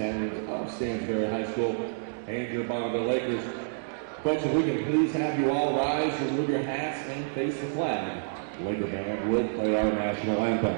Stallions of Stansbury High School and your Bonneville Lakers. Folks, if we can please have you all rise, remove your hats, and face the flag. Laker band will play our national anthem.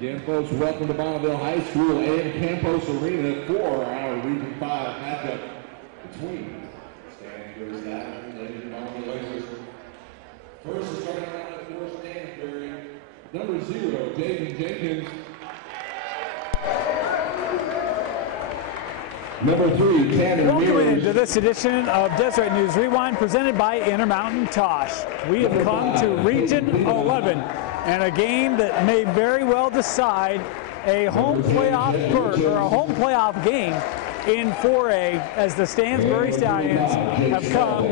Again, folks, welcome to Bonneville High School and Campos Arena for our Region 5 matchup between Stansbury Stallions and Bonneville Lakers. First, starting out for Stansbury, number 0, Jaden Jenkins. Number 3, Tanner Mears. Welcome into this edition of Deseret News Rewind presented by Intermountain Tosh. We have come to Region 11. And a game that may very well decide a home playoff berth or a home playoff game in 4A as the Stansbury Stallions have come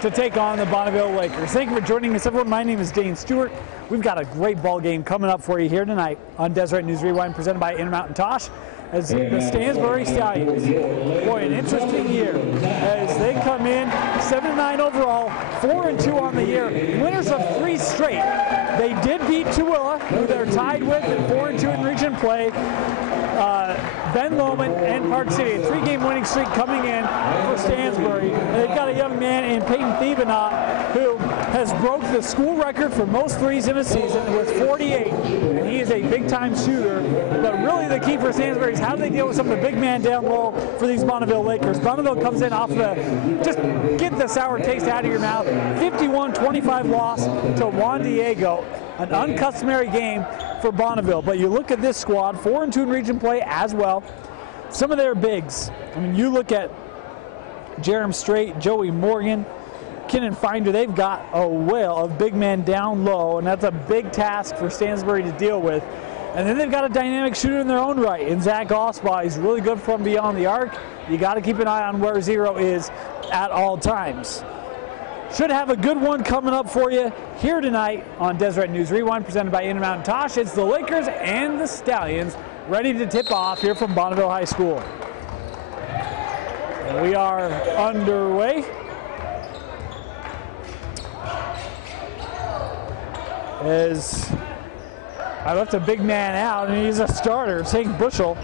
to take on the Bonneville Lakers. Thank you for joining us, everyone. My name is Dane Stewart. We've got a great ball game coming up for you here tonight on Deseret News Rewind presented by Intermountain Tosh. As the Stansbury Stallions, boy, an interesting year as they come in 7-9 overall, 4-2 on the year, winners of 3 straight. They did beat Tooele, who they're tied with at 4-2 in region play. Ben Lomond and Park City, a 3-game winning streak coming in for Stansbury. And they've got a young man in Peyton Thievenaugh who has broke the school record for most threes in a season with 48. And he is a big-time shooter. But really the key for Stansbury is how do they deal with some of the big man down low for these Bonneville Lakers. Bonneville comes in off the, just get the sour taste out of your mouth, 51-25 loss to Juan Diego. An uncustomary game for Bonneville, but you look at this squad, 4-2 in region play as well. Some of their bigs, I mean, you look at Jerem Strait, Joey Morgan, Kenan Finder, they've got a whale of big men down low, and that's a big task for Stansbury to deal with. And then they've got a dynamic shooter in their own right, in Zach Osbaugh. He's really good from beyond the arc. You got to keep an eye on where Zero is at all times. Should have a good one coming up for you here tonight on Deseret News Rewind presented by Intermountain Tosh. It's the Lakers and the Stallions ready to tip off here from Bonneville High School. And we are underway. As I left a big man out, and he's a starter. Hank Bushel,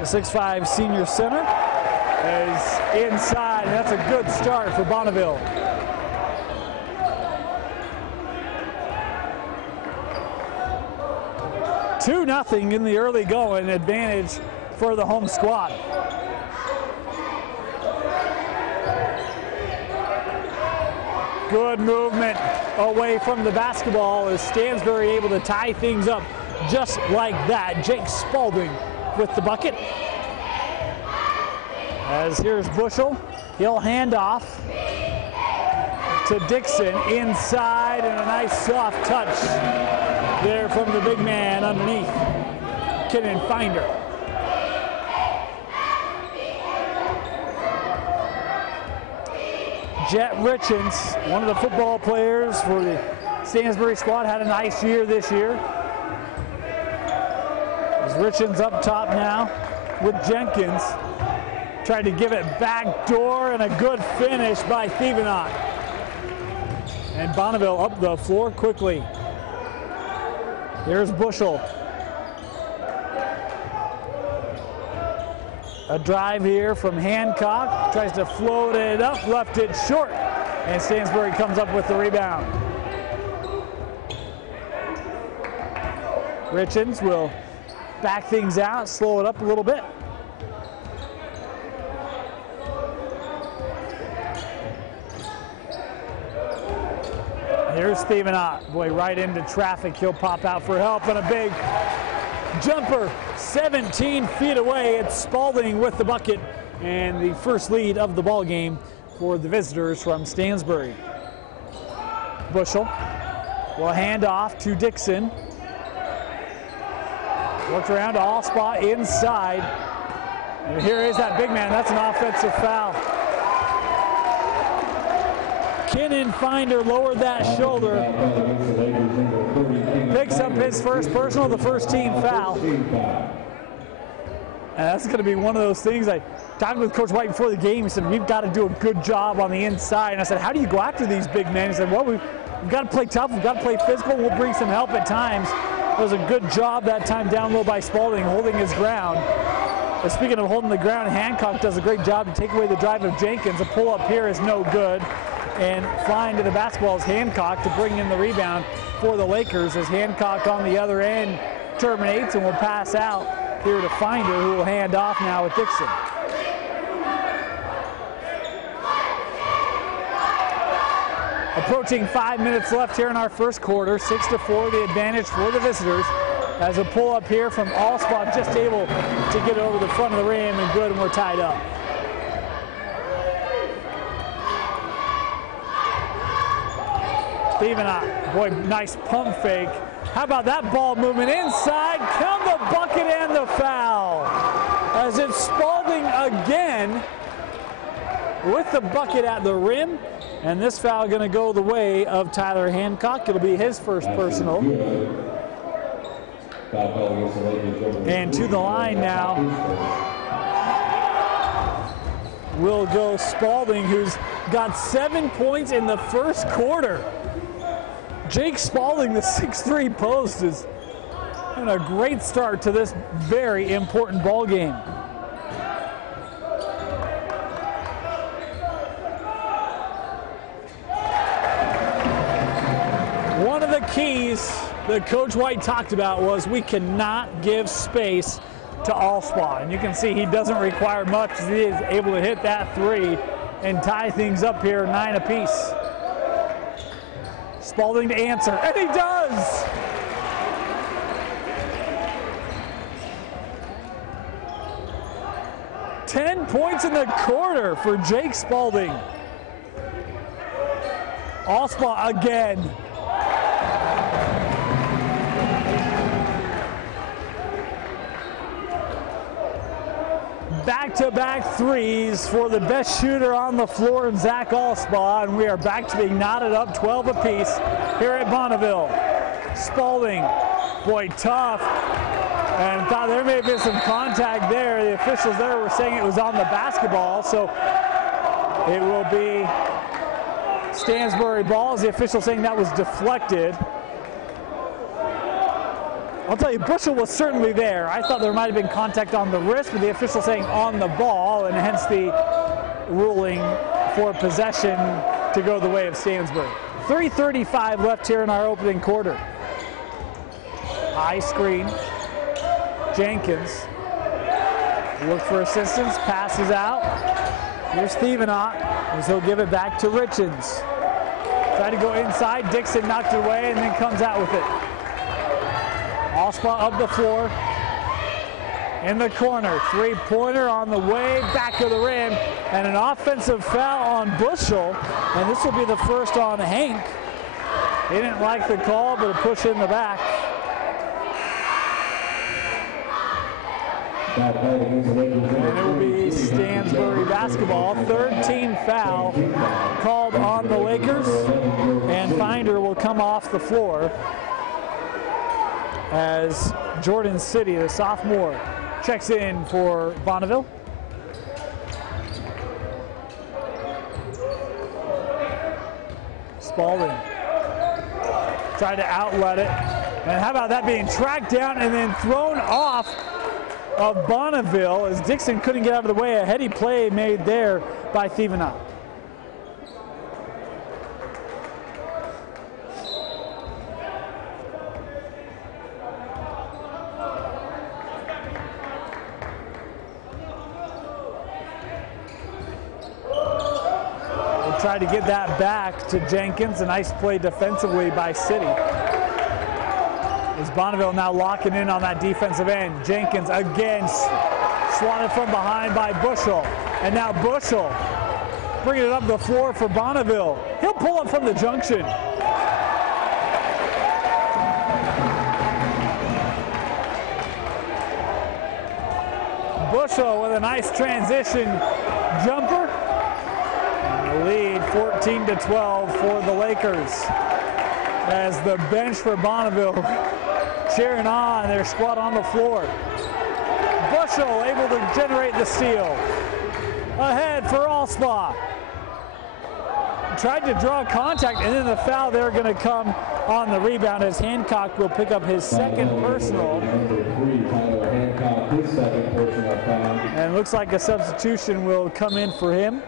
the 6'5" senior center, is inside. And that's a good start for Bonneville. 2-0 in the early going, advantage for the home squad. Good movement away from the basketball as Stansbury able to tie things up just like that. Jake Spalding with the bucket. As here's Bushel, he'll hand off to Dixon inside, and a nice soft touch there from the big man underneath, Kenan Finder. Jet Richens, one of the football players for the Stansbury squad, had a nice year this year. As Richens up top now with Jenkins, tried to give it back door, and a good finish by Thievenaugh. And Bonneville up the floor quickly. Here's Bushel. A drive here from Hancock. Tries to float it up, left it short. And Stansbury comes up with the rebound. Richens will back things out, slow it up a little bit. Here's Stephen Ott. Boy, right into traffic. He'll pop out for help, and a big jumper 17 feet away. It's Spalding with the bucket and the first lead of the ball game for the visitors from Stansbury. Bushel will hand off to Dixon. Works around to Allspot inside. And here is that big man. That's an offensive foul. Kinnan Finder lowered that shoulder. Picks up his first personal, the first team foul. And that's going to be one of those things. I talked with Coach White before the game. He said, we've got to do a good job on the inside. And I said, how do you go after these big men? He said, well, we've got to play tough. We've got to play physical. We'll bring some help at times. It was a good job that time down low by Spalding, holding his ground. But speaking of holding the ground, Hancock does a great job to take away the drive of Jenkins. A pull-up here is no good. And flying to the basketball is Hancock to bring in the rebound for the Lakers, as Hancock on the other end terminates and will pass out here to Finder, who will hand off now with Dixon. Approaching 5 minutes left here in our first quarter. 6-4, the advantage for the visitors. As a pull up here from Allspot, just able to get over the front of the rim, and good, and we're tied up. Stephen Ott, boy, nice pump fake. How about that ball movement inside? Count the bucket and the foul. As it's Spalding again with the bucket at the rim. And this foul going to go the way of Tyler Hancock. It'll be his first personal. And to the line now will go Spalding, who's got 7 points in the first quarter. Jake Spalding, the 6'3" post, is having a great start to this very important ball game. One of the keys that Coach White talked about was we cannot give space to Allspot. And you can see he doesn't require much as he is able to hit that three and tie things up here 9 apiece. Spalding to answer, and he does! "10 points in the quarter for Jake Spalding. Allspot again. Back-to-back threes for the best shooter on the floor in Zach Allspot, and we are back to being knotted up 12 apiece here at Bonneville. Spalding, boy, tough, and thought there may have been some contact there. The officials there were saying it was on the basketball, so it will be Stansbury ball. The official saying that was deflected. I'll tell you, Bushel was certainly there. I thought there might have been contact on the wrist, but the official saying on the ball, and hence the ruling for possession to go the way of Stansbury. 3:35 left here in our opening quarter. High screen. Jenkins look for assistance, passes out. Here's Stephen Ott, as he'll give it back to Richens. Tried to go inside, Dixon knocked it away and then comes out with it. Allspot up the floor, in the corner, three-pointer on the way, back of the rim, and an offensive foul on Bushel, and this will be the first on Hank. He didn't like the call, but a push in the back. And it will be Stansbury basketball. Third team foul called on the Lakers, and Finder will come off the floor as Jordan City, the sophomore, checks in for Bonneville. Spalding Tried to outlet it. And how about that being tracked down and then thrown off of Bonneville as Dixon couldn't get out of the way. A heady play made there by Thievena. Tried to get that back to Jenkins. A nice play defensively by City. As Bonneville now locking in on that defensive end. Jenkins again swatted from behind by Bushel. And now Bushel bringing it up the floor for Bonneville. He'll pull up from the junction. Bushel with a nice transition jumper. Lead 14-12 for the Lakers as the bench for Bonneville cheering on their squad on the floor. Bushel able to generate the steal. Ahead for Allspaw. Tried to draw contact and then the foul there going to come on the rebound as Hancock will pick up his second personal. And looks like a substitution will come in for him.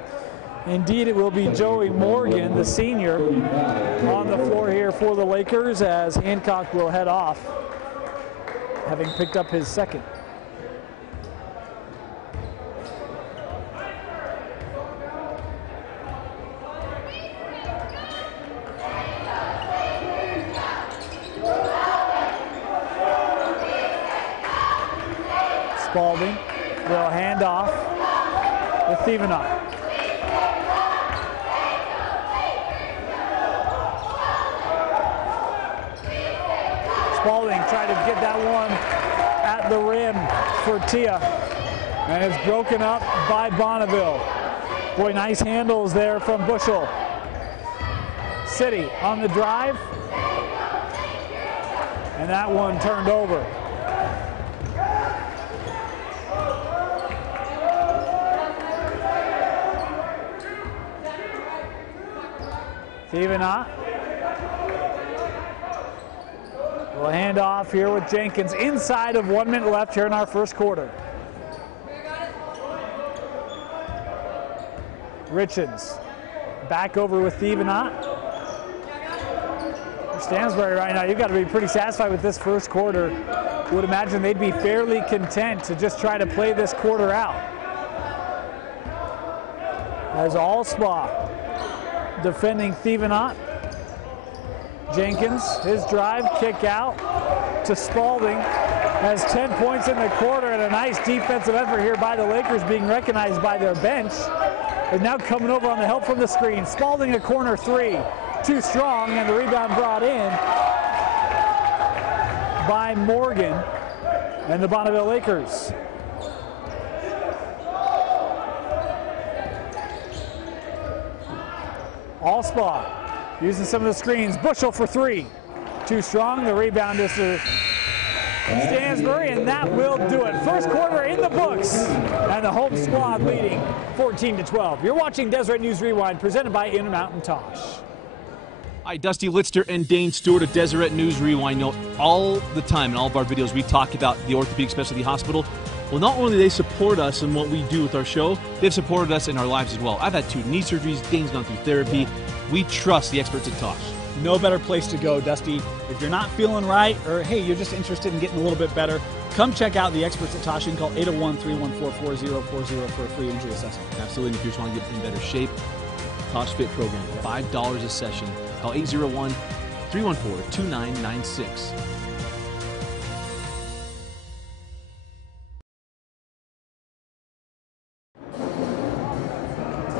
Indeed, it will be Joey Morgan, the senior, on the floor here for the Lakers as Hancock will head off, having picked up his second. Spalding will hand off with Thievena. Spalding tried to get that one at the rim for Tia. And it's broken up by Bonneville. Boy, nice handles there from Bushel. City on the drive. And that one turned over. Thievena. We'll hand off here with Jenkins inside of 1 minute left here in our first quarter. Richards back over with Thievena. Stansbury right now, you've got to be pretty satisfied with this first quarter. Would imagine they'd be fairly content to just try to play this quarter out. As Allspaw defending Thievena. Jenkins, his drive, kick out to Spalding. Has 10 points in the quarter and a nice defensive effort here by the Lakers being recognized by their bench. And now coming over on the help from the screen. Spalding a corner three. Too strong and the rebound brought in by Morgan and the Bonneville Lakers. Allspaw using some of the screens. Bushel for three. Too strong. The rebound is to Stansbury, and that will do it. First quarter in the books, and the home squad leading 14-12. You're watching Deseret News Rewind, presented by Intermountain Tosh. Hi, Dusty Litster and Dane Stewart of Deseret News Rewind. You know, all the time in all of our videos we talk about the Orthopedic Specialty Hospital. Well, not only do they support us in what we do with our show, they've supported us in our lives as well. I've had 2 knee surgeries. Dane's gone through therapy. We trust the experts at Tosh. No better place to go, Dusty. If you're not feeling right, or hey, you're just interested in getting a little bit better, come check out the experts at Tosh. You can call 801-314-4040 for a free injury assessment. Absolutely. And if you just want to get in better shape, Tosh Fit program, $5 a session. Call 801-314-2996.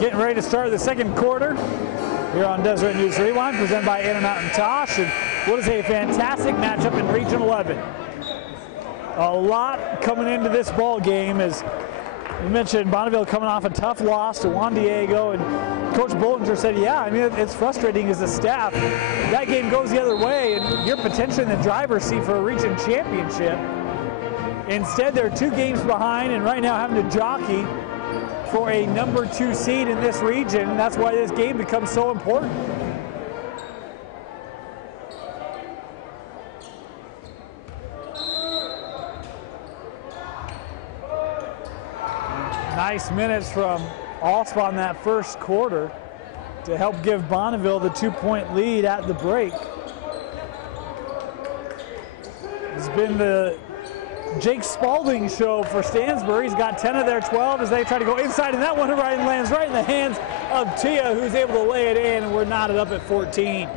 Getting ready to start the second quarter here on Deseret News Rewind, presented by Intermountain Tosh. And what is a fantastic matchup in Region 11. A lot coming into this ball game, as you mentioned, Bonneville coming off a tough loss to Juan Diego, and Coach Bollinger said, yeah, I mean, it's frustrating as a staff. That game goes the other way, and you're potentially in the driver's seat for a region championship. Instead, they're 2 games behind, and right now having to jockey for a number 2 seed in this region. That's why this game becomes so important. Nice minutes from Allspaw in that first quarter to help give Bonneville the 2-point lead at the break. It's been the Jake Spalding show for Stansbury. He's got 10 of their 12 as they try to go inside, and that one lands right in the hands of Tia, who's able to lay it in, and we're knotted up at 14.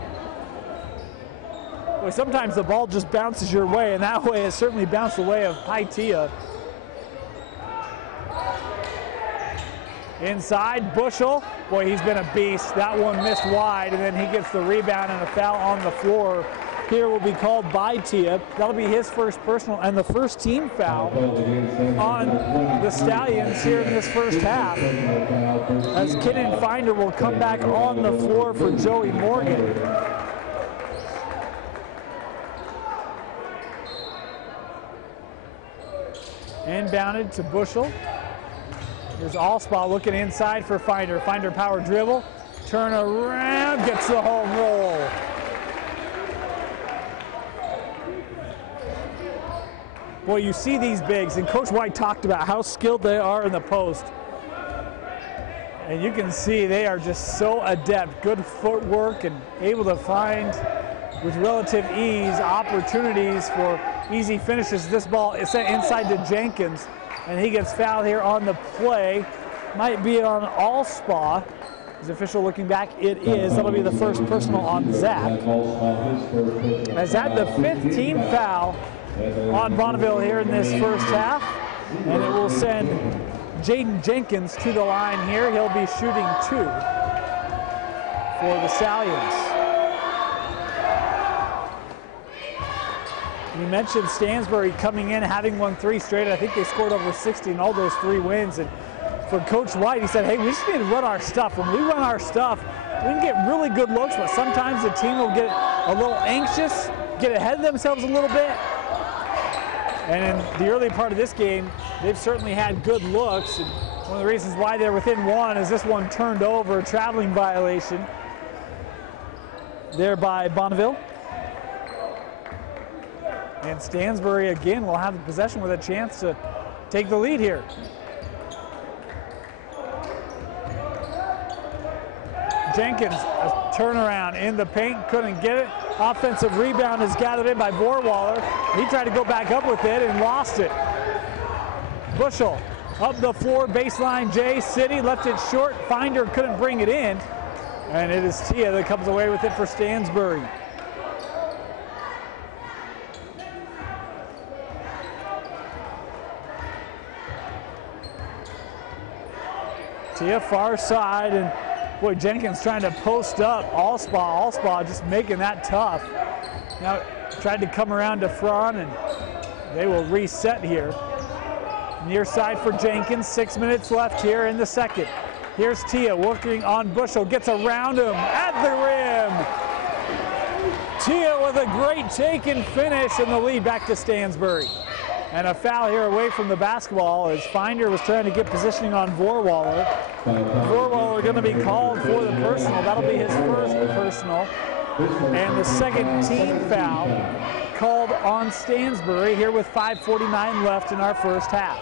Boy, sometimes the ball just bounces your way, and that way it certainly bounced the way of Tia. Inside, Bushel. Boy, he's been a beast. That one missed wide, and then he gets the rebound and a foul on the floor. Here will be called by Tia. That'll be his first personal and the first team foul on the Stallions here in this first half, as Kenan Finder will come back on the floor for Joey Morgan. Inbounded to Bushel. Here's Allspaw looking inside for Finder. Finder power dribble, turn around, gets the home roll. Boy, you see these bigs, and Coach White talked about how skilled they are in the post. And you can see they are just so adept, good footwork, and able to find, with relative ease, opportunities for easy finishes. This ball is sent inside to Jenkins, and he gets fouled here on the play. Might be on Allspaw. Is the official looking back? It is. That'll be the first personal on Zach. As that the 5th team foul on Bonneville here in this first half, and it will send Jaden Jenkins to the line here. He'll be shooting 2 for the Stallions. You mentioned Stansbury coming in, having won 3 straight. I think they scored over 60 in all those 3 wins. And for Coach White, he said, hey, we just need to run our stuff. When we run our stuff, we can get really good looks, but sometimes the team will get a little anxious, get ahead of themselves a little bit. And in the early part of this game, they've certainly had good looks. And one of the reasons why they're within 1 is this one turned over, a traveling violation there by Bonneville. And Stansbury again will have the possession with a chance to take the lead here. Jenkins, a turnaround in the paint, couldn't get it. Offensive rebound is gathered in by Vorwaller. He tried to go back up with it and lost it. Bushel up the floor, baseline J. City left it short. Finder couldn't bring it in. And it is Tia that comes away with it for Stansbury. Tia far side, and boy, Jenkins trying to post up Allspaw. Allspaw just making that tough. Now tried to come around to front, and they will reset here. Near side for Jenkins, 6 minutes left here in the second. Here's Tia working on Bushel, gets around him at the rim. Tia with a great take and finish, and the lead back to Stansbury. And a foul here away from the basketball as Finder was trying to get positioning on Vorwaller. Vorwaller going to be called for the personal. That'll be his first personal. And the second team foul called on Stansbury here with 5:49 left in our first half.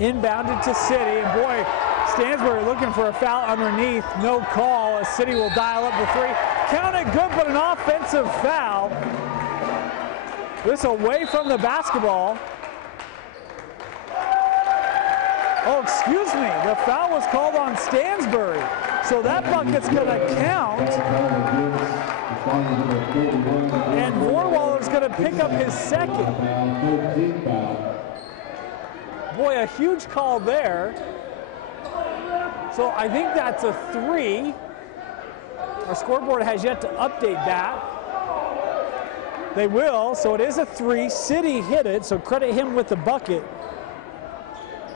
Inbounded to City, and boy, Stansbury looking for a foul underneath. No call as City will dial up the 3. Count it good, but an offensive foul. This away from the basketball. Oh, excuse me. The foul was called on Stansbury. So that bucket's going to count. And Vorwaller's going to pick up his second. Boy, a huge call there. So I think that's a 3. Our scoreboard has yet to update that. They will, so it is a 3. City hit it, so credit him with the bucket.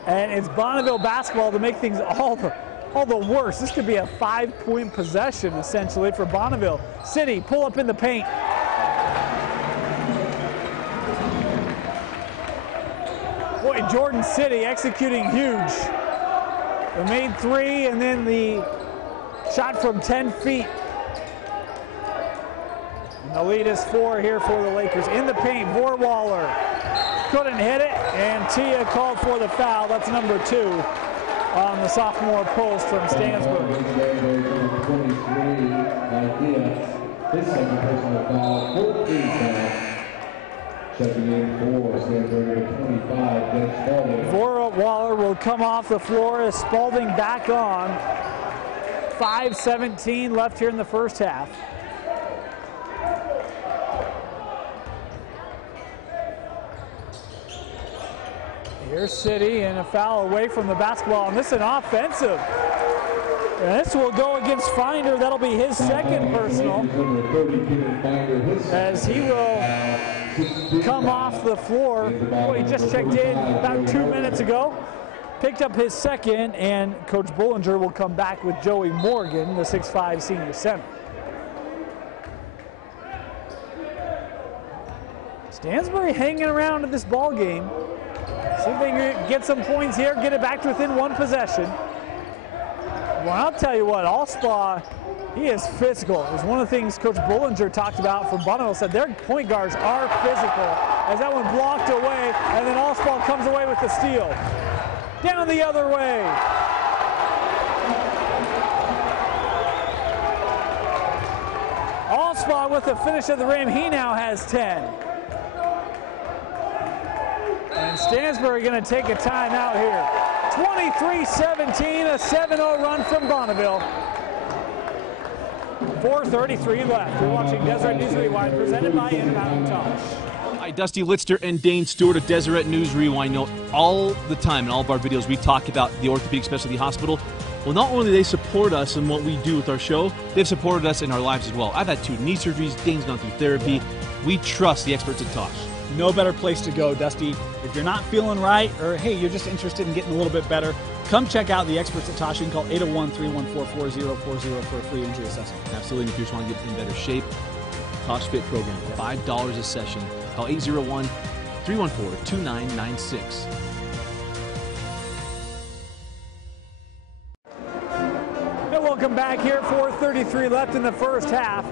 And it's Bonneville basketball to make things all the worse. This could be a 5-point possession, essentially, for Bonneville. City, pull up in the paint. Boy, Jordan City executing huge. The made 3, and then the shot from 10 feet. And the lead is 4 here for the Lakers. In the paint, Vorwaller. couldn't hit it, and Tia called for the foul. That's number 2 on the sophomore post from Stansbury. His second personal foul, 14 foul. Checking in for Stansbury at 25, Ben Spalding. Vora Waller will come off the floor as Spalding back on. 5:17 left here in the first half. Here's City, and a foul away from the basketball, and this is an offensive. And this will go against Finder. That'll be his second personal, as he will come off the floor. Boy, he just checked in about 2 minutes ago. Picked up his second, and Coach Bullinger will come back with Joey Morgan, the 6'5" senior center. Stansbury hanging around in this ball game. See if they can get some points here, get it back to within one possession. Well, I'll tell you what, Allspaw, he is physical. It's one of the things Coach Bullinger talked about from Bonneville, said their point guards are physical. As that one blocked away, and then Allspaw comes away with the steal. Down the other way. Allspaw with the finish at the rim, he now has 10. And Stansbury going to take a timeout here. 23-17, a 7-0 run from Bonneville. 4:33 left. You're watching Deseret News Rewind, presented by Intermountain Tosh. Hi, Dusty Litster and Dane Stewart of Deseret News Rewind. Know all the time in all of our videos we talk about the Orthopedic Specialty Hospital. Well, not only do they support us in what we do with our show, they've supported us in our lives as well. I've had 2 knee surgeries. Dane's gone through therapy. We trust the experts at Tosh. No better place to go, Dusty. If you're not feeling right, or hey, you're just interested in getting a little bit better, come check out the experts at Tosh. You can call 801-314-4040 for a free injury assessment. Absolutely. If you just want to get in better shape, Tosh Fit Program, $5 a session. Call 801-314-2996. Welcome back here, 4:33 left in the first half.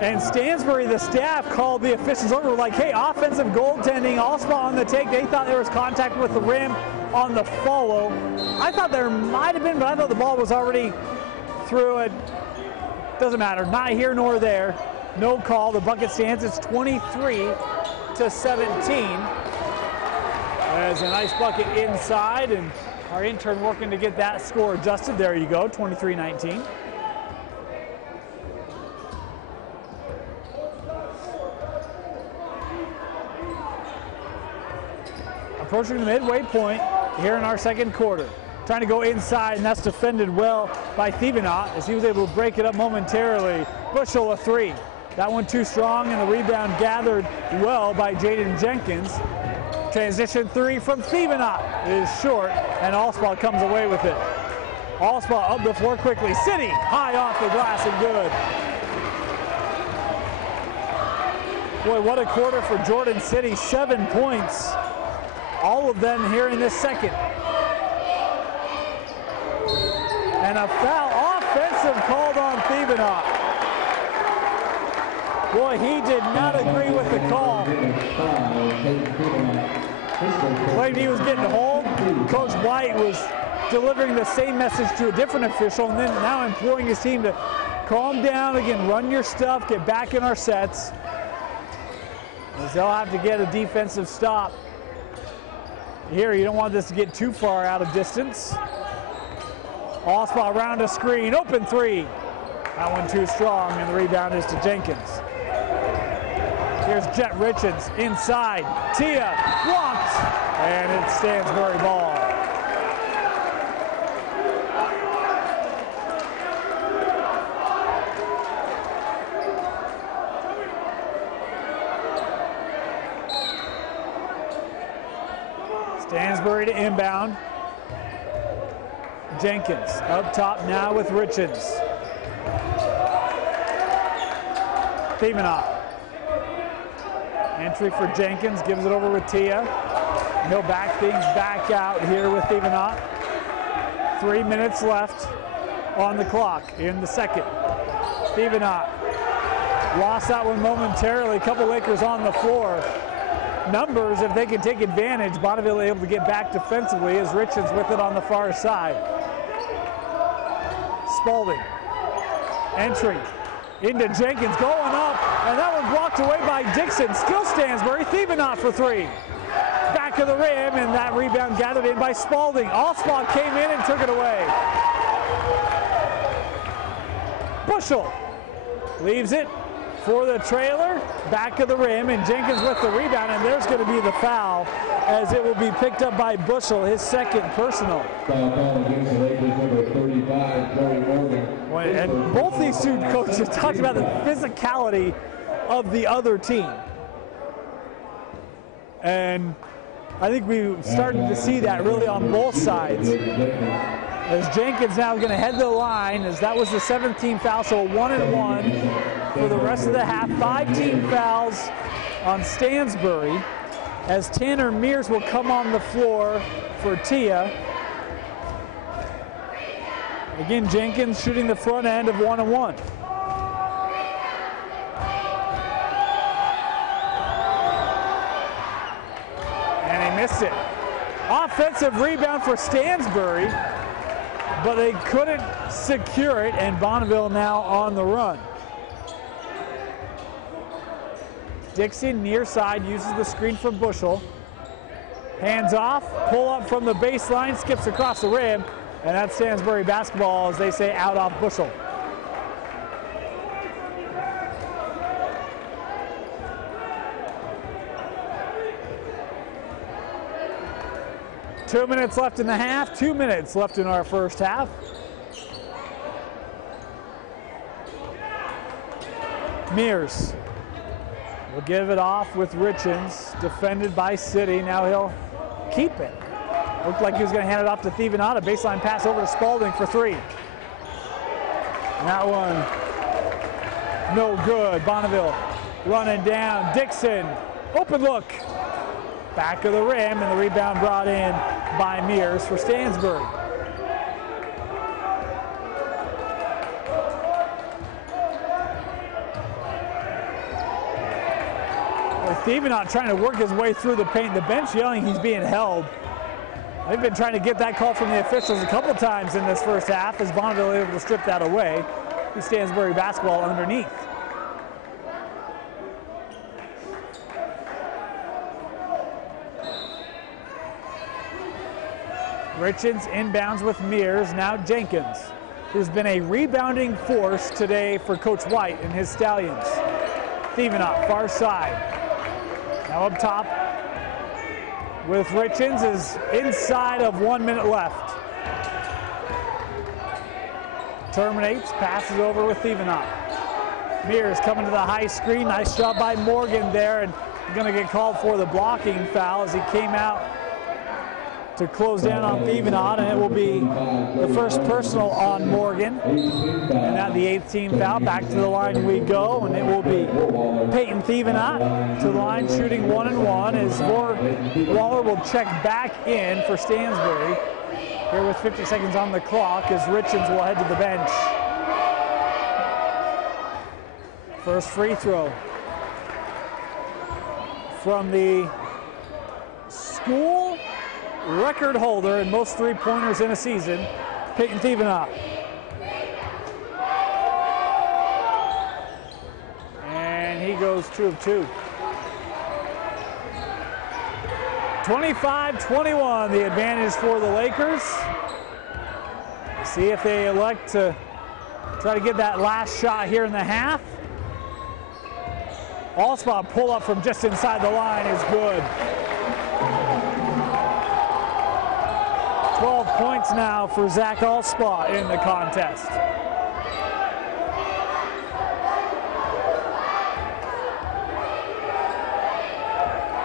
And Stansbury, the staff, called the officials over, like, hey, offensive goaltending, Allspaw on the take. They thought there was contact with the rim on the follow. I thought there might have been, but I thought the ball was already through it. Doesn't matter, not here nor there. No call, the bucket stands, it's 23-17. There's a nice bucket inside, and our intern working to get that score adjusted. There you go, 23-19. Approaching the midway point here in our second quarter. Trying to go inside, and that's defended well by Thievenaut as he was able to break it up momentarily. Bushel a 3. That one too strong, and the rebound gathered well by Jaden Jenkins. Transition 3 from Thievenaut is short, and Allspaw comes away with it. Allspaw up the floor quickly. City high off the glass and good. Boy, what a quarter for Jordan City. 7 points. All of them here in this second. And a foul, offensive, called on Thievenaut. Boy, he did not agree with the call. Claimed he was getting home. Coach White was delivering the same message to a different official, and then now imploring his team to calm down again, run your stuff, get back in our sets. As they'll have to get a defensive stop. Here, you don't want this to get too far out of distance. Allspaw around a screen, open 3. That one too strong, and the rebound is to Jenkins. Here's Jet Richards inside. Tia blocked, and it's Stansbury ball. Stansbury to inbound. Jenkins up top now with Richards. Thievenaut. Entry for Jenkins, gives it over with Tia. He'll back things back out here with Thievenaut. 3 minutes left on the clock in the second. Thievenaut lost that one momentarily. A couple Lakers on the floor. numbers if they can take advantage. Bonneville able to get back defensively as Richards with it on the far side. Spalding. Entry into Jenkins, going up, and that one blocked away by Dixon. Still Stansbury, Thievenaut for three. Back of the rim, and that rebound gathered in by Spalding. Allspot came in and took it away. Bushel leaves it for the trailer, back of the rim, and Jenkins with the rebound, and there's going to be the foul as it will be picked up by Bushel, his second personal. And both these two coaches talked about the physicality of the other team. And I think we started to see that really on both sides. As Jenkins now going to head the line, as that was the 17th foul, so a 1-and-1 for the rest of the half. 5 team fouls on Stansbury, as Tanner Mears will come on the floor for Tia. Again, Jenkins shooting the front end of 1-and-1. And he missed it. Offensive rebound for Stansbury, but they couldn't secure it, and Bonneville now on the run. Dixon near side uses the screen from Bushel. Hands off, pull up from the baseline, skips across the rim, and that's Stansbury basketball, as they say, out off Bushel. Two minutes left in the half, 2 minutes left in our first half. Mears will give it off with Richards, defended by City. Now he'll keep it. Looked like he was going to hand it off to Thievenaut. A baseline pass over to Spalding for three. And that one, no good. Bonneville running down. Dixon, open look. Back of the rim, and the rebound brought in by Mears for Stansbury. Thievenaut trying to work his way through the paint. The bench yelling he's being held. They've been trying to get that call from the officials a couple times in this first half, as Bonneville able to strip that away. Stansbury basketball underneath. Richards inbounds with Mears. Now Jenkins, who's been a rebounding force today for Coach White and his Stallions. Thievenaut, far side. Now up top with Richards is inside of 1 minute left. Terminates, passes over with Thievenaut. Mears coming to the high screen. Nice job by Morgan there, and going to get called for the blocking foul as he came out to close down on Thievenaut, and it will be the first personal on Morgan. And now the 8th team foul. Back to the line we go, and it will be Peyton Thievenaut to the line, shooting 1-and-1 as Waller will check back in for Stansbury. Here with 50 seconds on the clock as Richards will head to the bench. First free throw from the school record holder in most three-pointers in a season, Peyton Thievenaut. And he goes 2 of 2. 25-21, the advantage for the Lakers. See if they elect to try to get that last shot here in the half. Allspot pull up from just inside the line is good. 12 points now for Zach Allspot in the contest.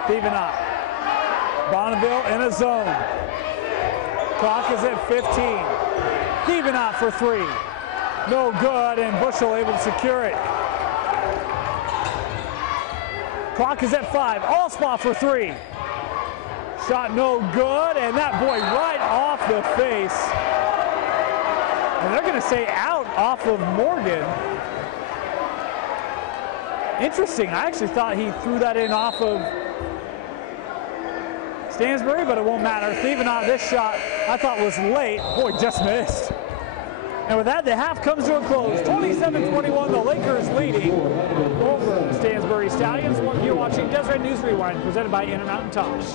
Thievenaut. Bonneville in a zone. Clock is at 15. Thievenaut for three. No good, and Bushel able to secure it. Clock is at 5. Allspot for three. Shot no good, and that boy right off the face. And they're going to say out off of Morgan. Interesting. I actually thought he threw that in off of Stansbury, but it won't matter. Thevenot, this shot I thought was late. Boy, just missed. And with that, the half comes to a close. 27-21, the Lakers leading over Stansbury Stallions. You're watching Deseret News Rewind, presented by Intermountain Tosh.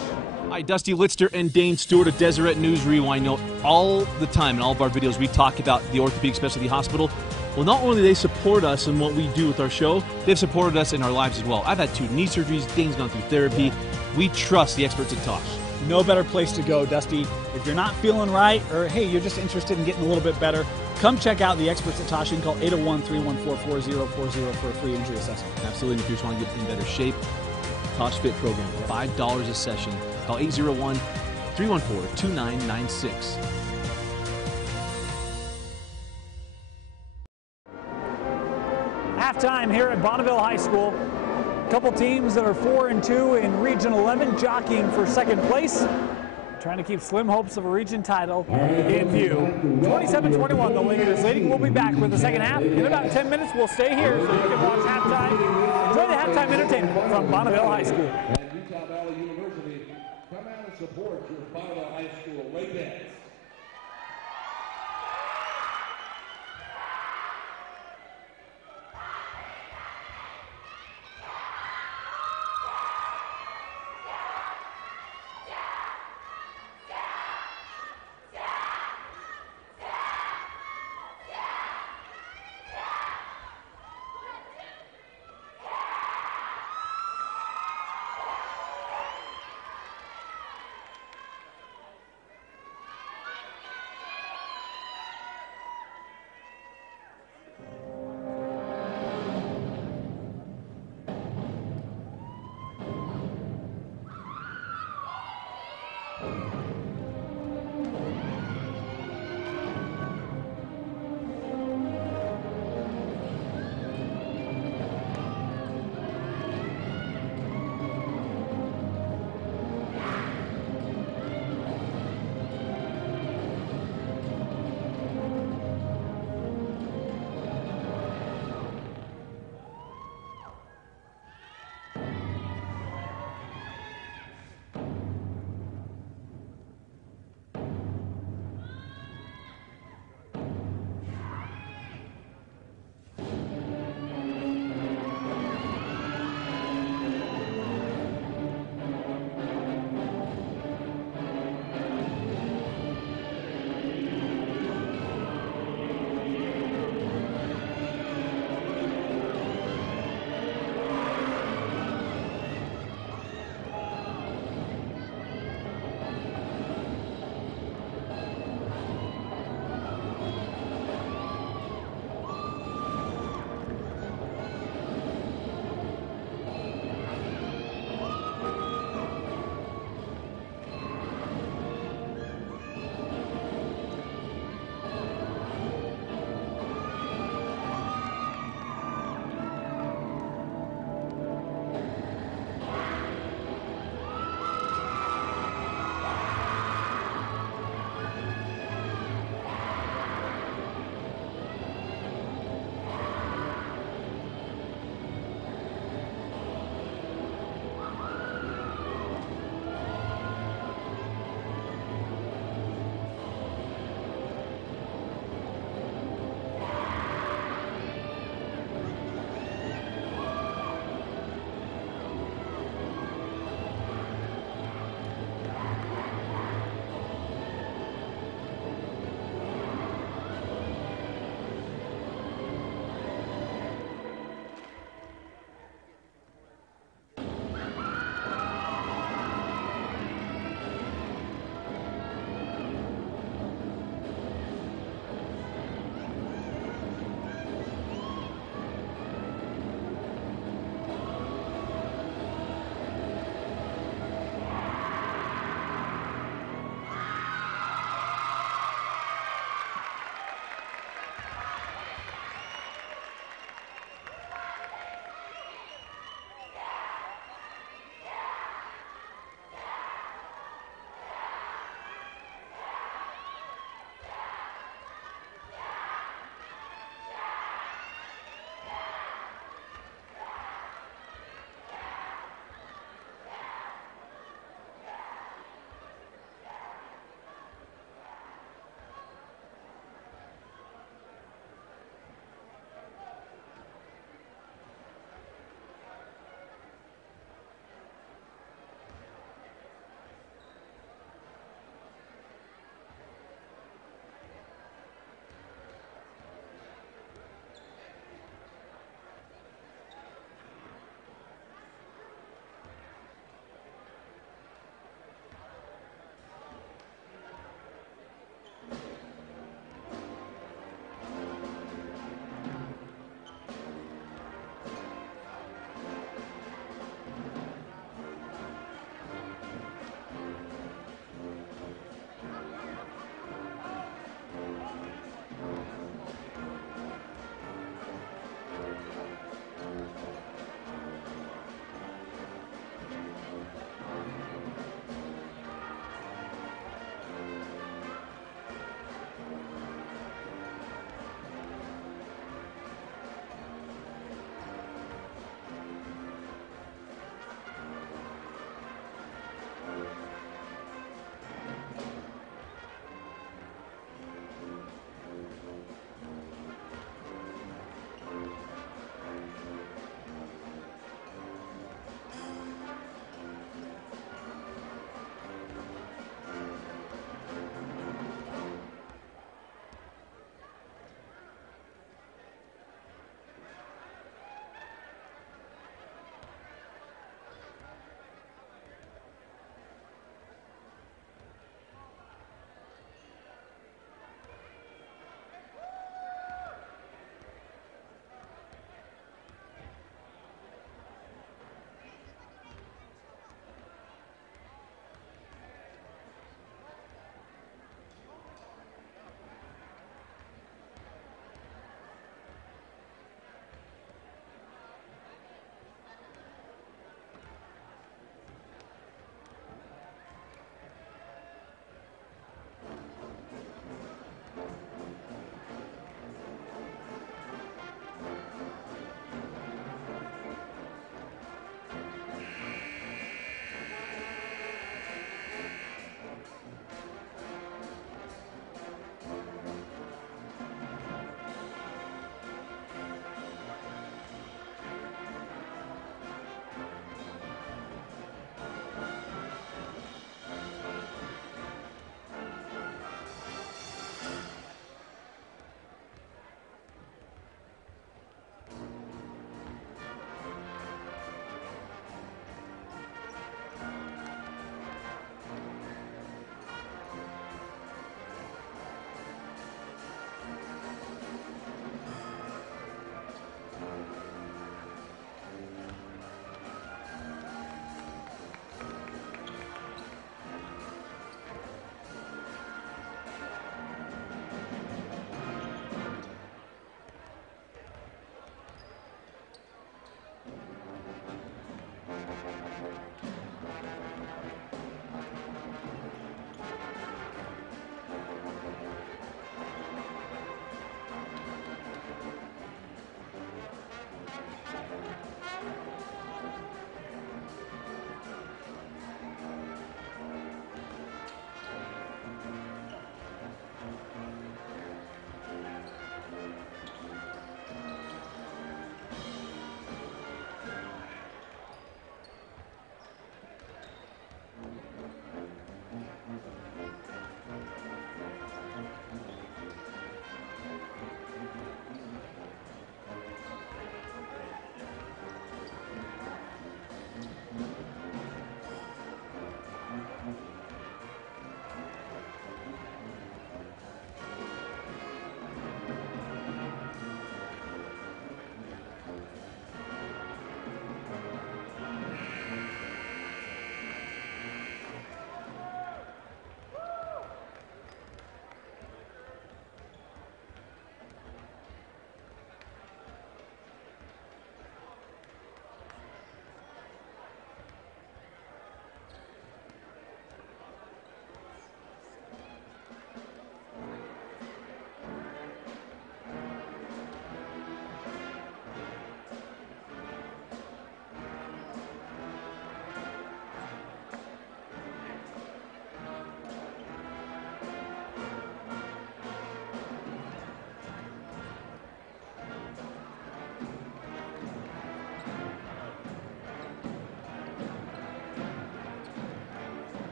Hi, Dusty Litzter and Dane Stewart of Deseret News Rewind. You know, all the time in all of our videos, we talk about the Orthopedic Specialty Hospital. Well, not only do they support us in what we do with our show, they've supported us in our lives as well. I've had 2 knee surgeries. Dane's gone through therapy. We trust the experts at Tosh. No better place to go, Dusty. If you're not feeling right, or hey, you're just interested in getting a little bit better, come check out the experts at Tosh. You can call 801-314-4040 for a free injury assessment. Absolutely. And if you just want to get in better shape, Tosh Fit program, $5 a session. Call 801-314-2996. Halftime here at Bonneville High School. A couple teams that are 4-2 in Region 11 jockeying for second place. Trying to keep slim hopes of a region title in view. 27-21, the Lakers leading. We'll be back with the second half. In about 10 minutes, we'll stay here so you can watch halftime. Enjoy the halftime entertainment from Bonneville High School. And Utah Valley University, come out and support your Bonneville High School Lakeheads.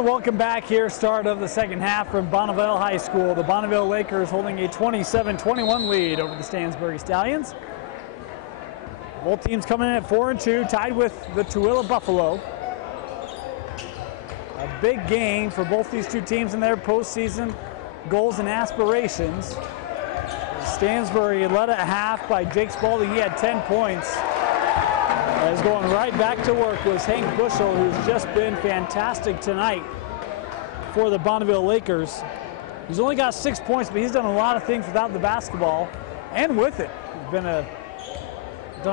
And welcome back here, start of the second half from Bonneville High School. The Bonneville Lakers holding a 27-21 lead over the Stansbury Stallions. Both teams coming in at 4-2, tied with the Tooele Buffalo. A big game for both these two teams in their postseason goals and aspirations. Stansbury led at half by Jake Spalding. He had 10 points. As going right back to work was Hank Bushel, who's just been fantastic tonight for the Bonneville Lakers. He's only got 6 points, but he's done a lot of things without the basketball and with it. He's done a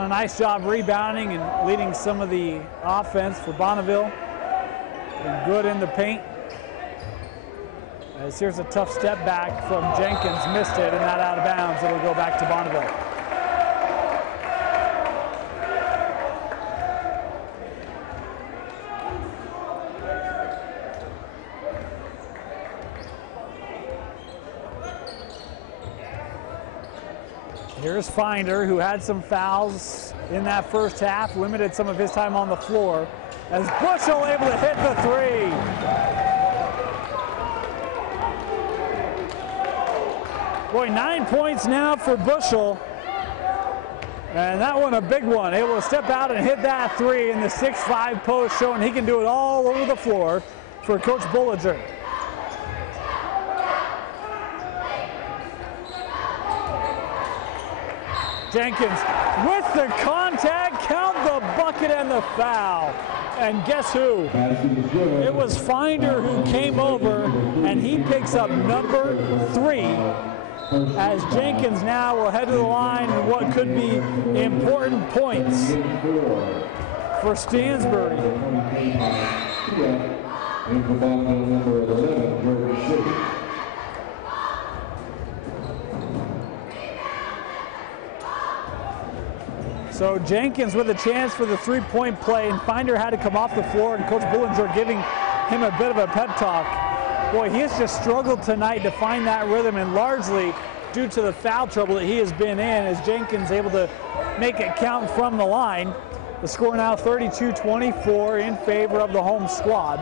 nice job rebounding and leading some of the offense for Bonneville. Been good in the paint. As here's a tough step back from Jenkins, missed it and not out of bounds. It'll go back to Bonneville. Here's Finder, who had some fouls in that first half, limited some of his time on the floor. As Bushel able to hit the three. Boy, 9 points now for Bushel. And that one a big one. Able to step out and hit that three in the 6'5" post, showing he can do it all over the floor for Coach Bullinger. Jenkins with the contact, count the bucket and the foul. And guess who? It was Finder who came over, and he picks up number 3. As Jenkins now will head to the line in what could be important points for Stansbury. So Jenkins with a chance for the three-point play, and Finder had to come off the floor, and Coach Bullinger giving him a bit of a pep talk. Boy, he has just struggled tonight to find that rhythm, and largely due to the foul trouble that he has been in, as Jenkins able to make it count from the line. The score now 32-24 in favor of the home squad.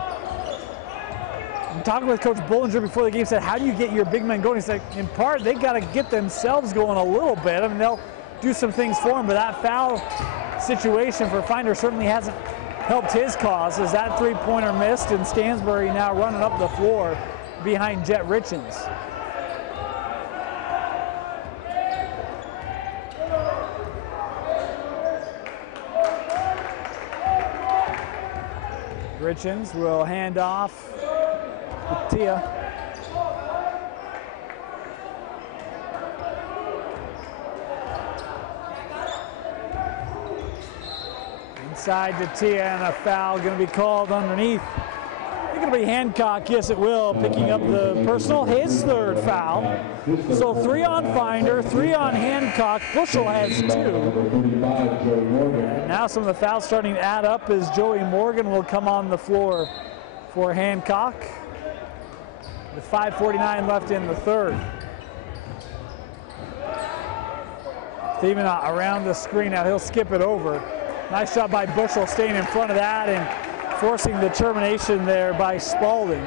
I'm talking with Coach Bullinger before the game, said, how do you get your big men going? He said, in part, they got to get themselves going a little bit. I mean, they'll do some things for him, but that foul situation for Finder certainly hasn't helped his cause, as that three-pointer missed, and Stansbury now running up the floor behind Jet Richens. Richens will hand off to Tia. Inside to Tia, and a foul going to be called underneath. I think it'll be Hancock, yes it will, picking up the personal, his third foul. So 3 on Finder, 3 on Hancock. Bushel has 2. And now some of the fouls starting to add up as Joey Morgan will come on the floor for Hancock, with 5:49 left in the third. Steven around the screen now, he'll skip it over. Nice job by Bushel staying in front of that and forcing the termination there by Spalding.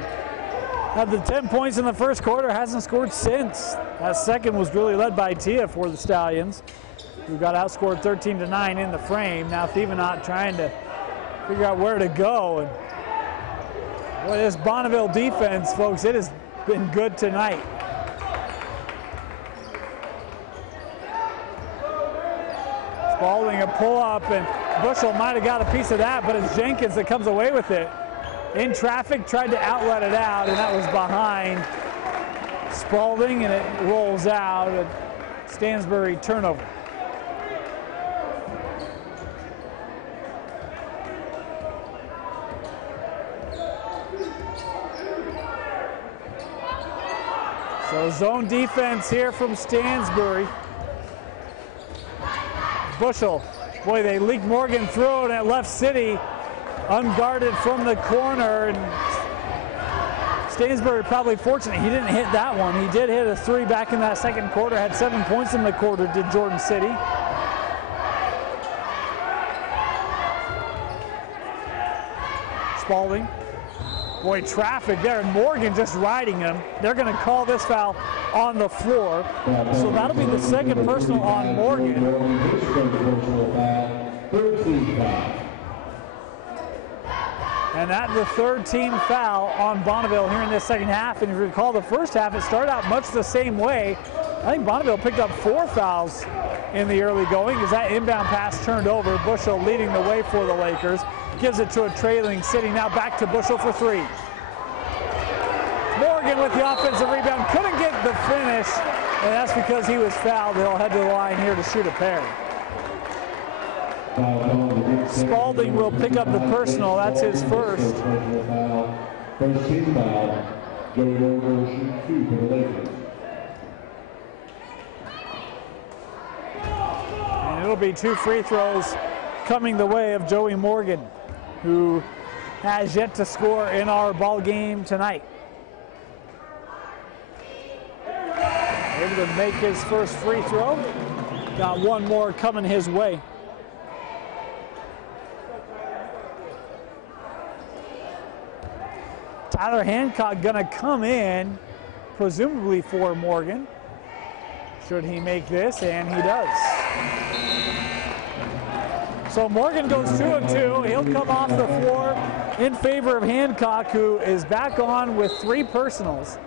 Had the 10 points in the first quarter, hasn't scored since. That second was really led by Tia for the Stallions, who got outscored 13-9 in the frame. Now Thevenot trying to figure out where to go. And boy, this Bonneville defense, folks, it has been good tonight. Spalding a pull-up, and Bushel might have got a piece of that, but it's Jenkins that comes away with it. In traffic, tried to outlet it out, and that was behind Spalding, and it rolls out. A Stansbury turnover. So zone defense here from Stansbury. Bushel, boy, they leaked Morgan through it at left City, unguarded from the corner, and Stansbury probably fortunate he didn't hit that one. He did hit a 3 back in that second quarter, had 7 points in the quarter, did Jordan City. Spalding Boy, traffic there, and Morgan just riding him. They're going to call this foul on the floor. So that'll be the second personal on Morgan. And that's the third team foul on Bonneville here in this second half. And if you recall the first half, it started out much the same way. I think Bonneville picked up 4 fouls in the early going as that inbound pass turned over. Bushel leading the way for the Lakers. Gives it to a trailing City. Now back to Bushel for 3. Morgan with the offensive rebound. Couldn't get the finish, and that's because he was fouled. He'll head to the line here to shoot a pair. Spalding will pick up the personal. That's his first. First team foul. Joey Morgan will shoot 2 for the Lakers. And it'll be 2 free throws coming the way of Joey Morgan, who has yet to score in our ball game tonight. Able to make his first free throw. Got one more coming his way. Tyler Hancock gonna come in, presumably for Morgan. Should he make this? And he does. So Morgan goes 2 of 2. He'll come off the floor in favor of Hancock, who is back on with 3 personals.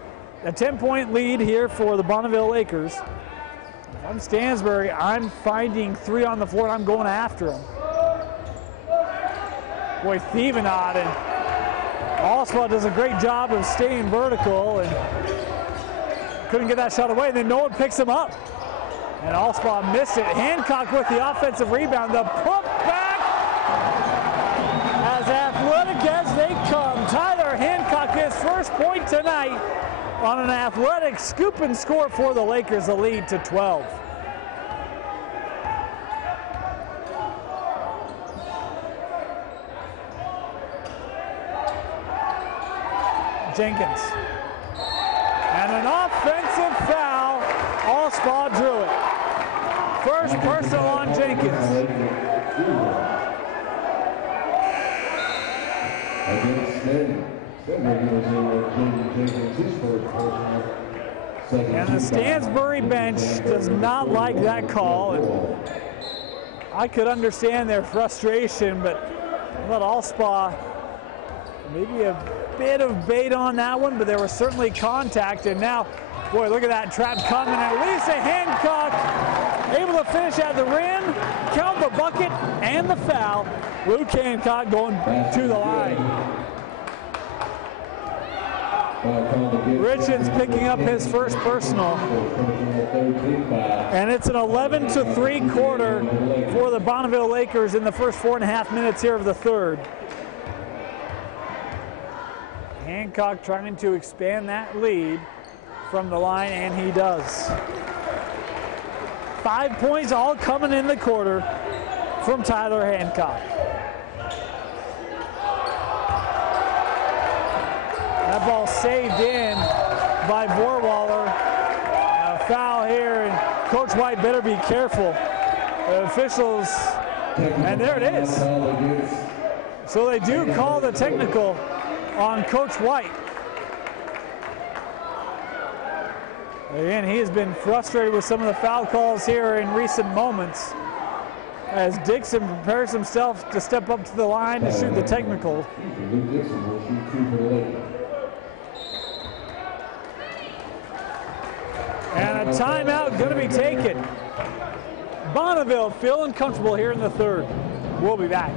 A 10-point lead here for the Bonneville Lakers. If I'm Stansbury, I'm finding 3 on the floor, and I'm going after him. Boy, Thievenot and Allspaw does a great job of staying vertical and couldn't get that shot away. And then no one picks him up. And Allspaw missed it. Hancock with the offensive rebound. The putback, as athletic as they come. Tyler Hancock, his first point tonight on an athletic scoop and score for the Lakers, a lead to 12. Jenkins. And an offensive foul. Allspaw drew it. First personal on Jenkins. And the Stansbury bench does not like that call. And I could understand their frustration, but I thought Allspaw maybe a bit of bait on that one, but there was certainly contact. And now, boy, look at that trap coming. And Lisa Hancock able to finish at the rim, count the bucket and the foul. Luke Hancock going to the line. Richards picking up his first personal. And it's an 11-3 quarter for the Bonneville Lakers in the first 4.5 minutes here of the third. Hancock trying to expand that lead from the line, and he does. 5 points all coming in the quarter from Tyler Hancock. That ball saved in by Vorwaller. A foul here, and Coach White better be careful. The officials, and there it is. So they do call the technical on Coach White. Again, he has been frustrated with some of the foul calls here in recent moments as Dixon prepares himself to step up to the line to shoot the technical. And a timeout going to be taken. Bonneville feeling comfortable here in the third. We'll be back.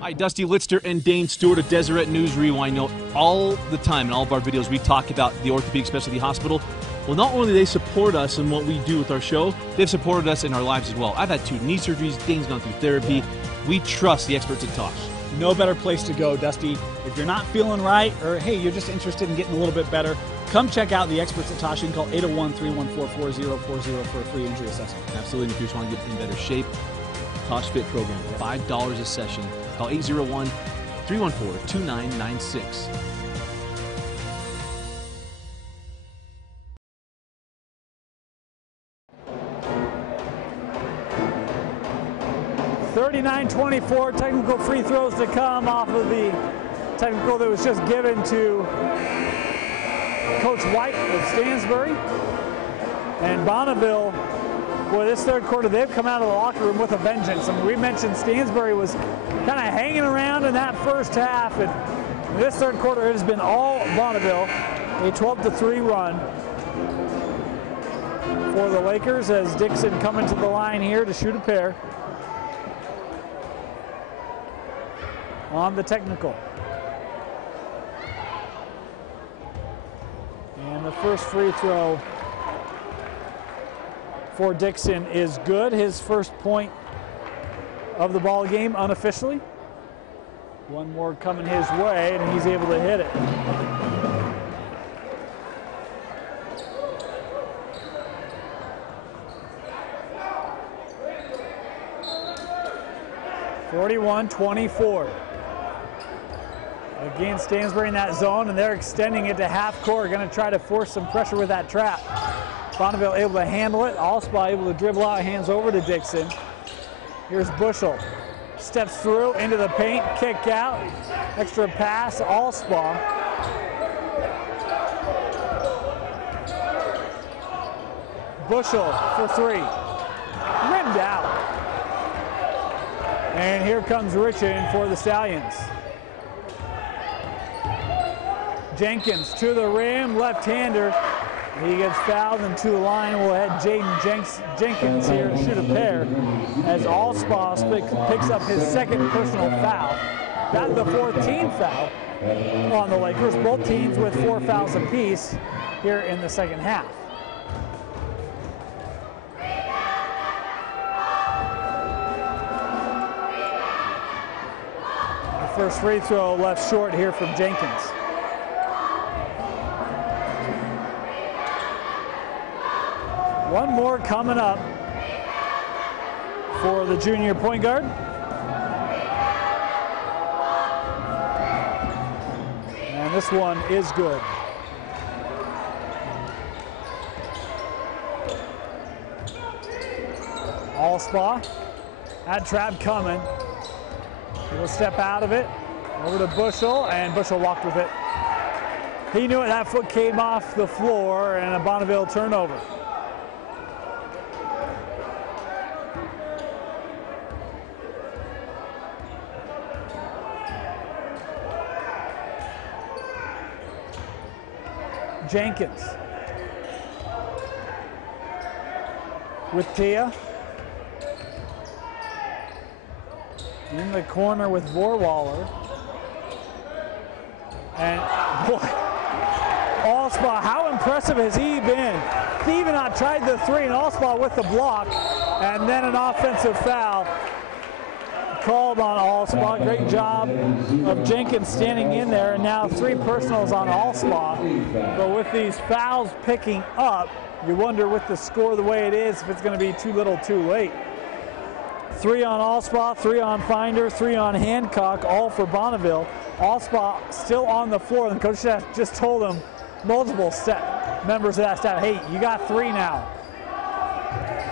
Hi, Dusty Litster and Dane Stewart of Deseret News Rewind. Note, all the time in all of our videos we talk about the Orthopedic Specialty Hospital. Well, not only do they support us in what we do with our show, they've supported us in our lives as well. I've had 2 knee surgeries. Dane's gone through therapy. We trust the experts at Tosh. No better place to go, Dusty. If you're not feeling right, or hey, you're just interested in getting a little bit better, come check out the experts at Tosh. You can call 801-314-4040 for a free injury assessment. Absolutely. And if you just want to get in better shape, Tosh Fit program, $5 a session. Call 801-314-2996. .39-24, technical free throws to come off of the Technical that was just given to Coach White of Stansbury. And Bonneville, boy, this third quarter, they've come out of the locker room with a vengeance. I mean, we mentioned Stansbury was kind of hanging around in that first half, and this third quarter it has been all Bonneville. A 12-3 run for the Lakers as Dixon coming to the line here to shoot a pair on the technical. And the first free throw for Dixon is good. His first point of the ball game unofficially. One more coming his way, and he's able to hit it. (41-24). Again, Stansbury in that zone, and they're extending it to half court. Going to try to force some pressure with that trap. Bonneville able to handle it. Allspaw able to dribble out, hands over to Dixon. Here's Bushel. Steps through into the paint, kick out. Extra pass, Allspaw. Bushel for three. Rimmed out. And here comes Richin for the Stallions. Jenkins to the rim, left-hander. He gets fouled and to the line. We'll head Jaden Jenkins here to shoot a pair as Allspaw picks up his second personal foul. That's the 14th foul on the Lakers. Both teams with 4 fouls apiece here in the second half. The first free throw left short here from Jenkins. One more coming up for the junior point guard. And this one is good. Allspaw, that trap coming. He'll step out of it, over to Bushel, and Bushel walked with it. He knew it, that foot came off the floor, and a Bonneville turnover. Jenkins with Tia in the corner with Vorwaller, and boy, Allspaw, how impressive has he been? Thevenot tried the three, and Allspaw with the block, and then an offensive foul called on Allspaw. Great job of Jenkins standing in there, and now 3 personals on Allspaw. But with these fouls picking up, you wonder with the score the way it is if it's going to be too little too late. 3 on Allspaw, 3 on Finder, 3 on Hancock, all for Bonneville. Allspaw still on the floor, and Coach just told him, multiple members of that staff, hey, you got 3 now.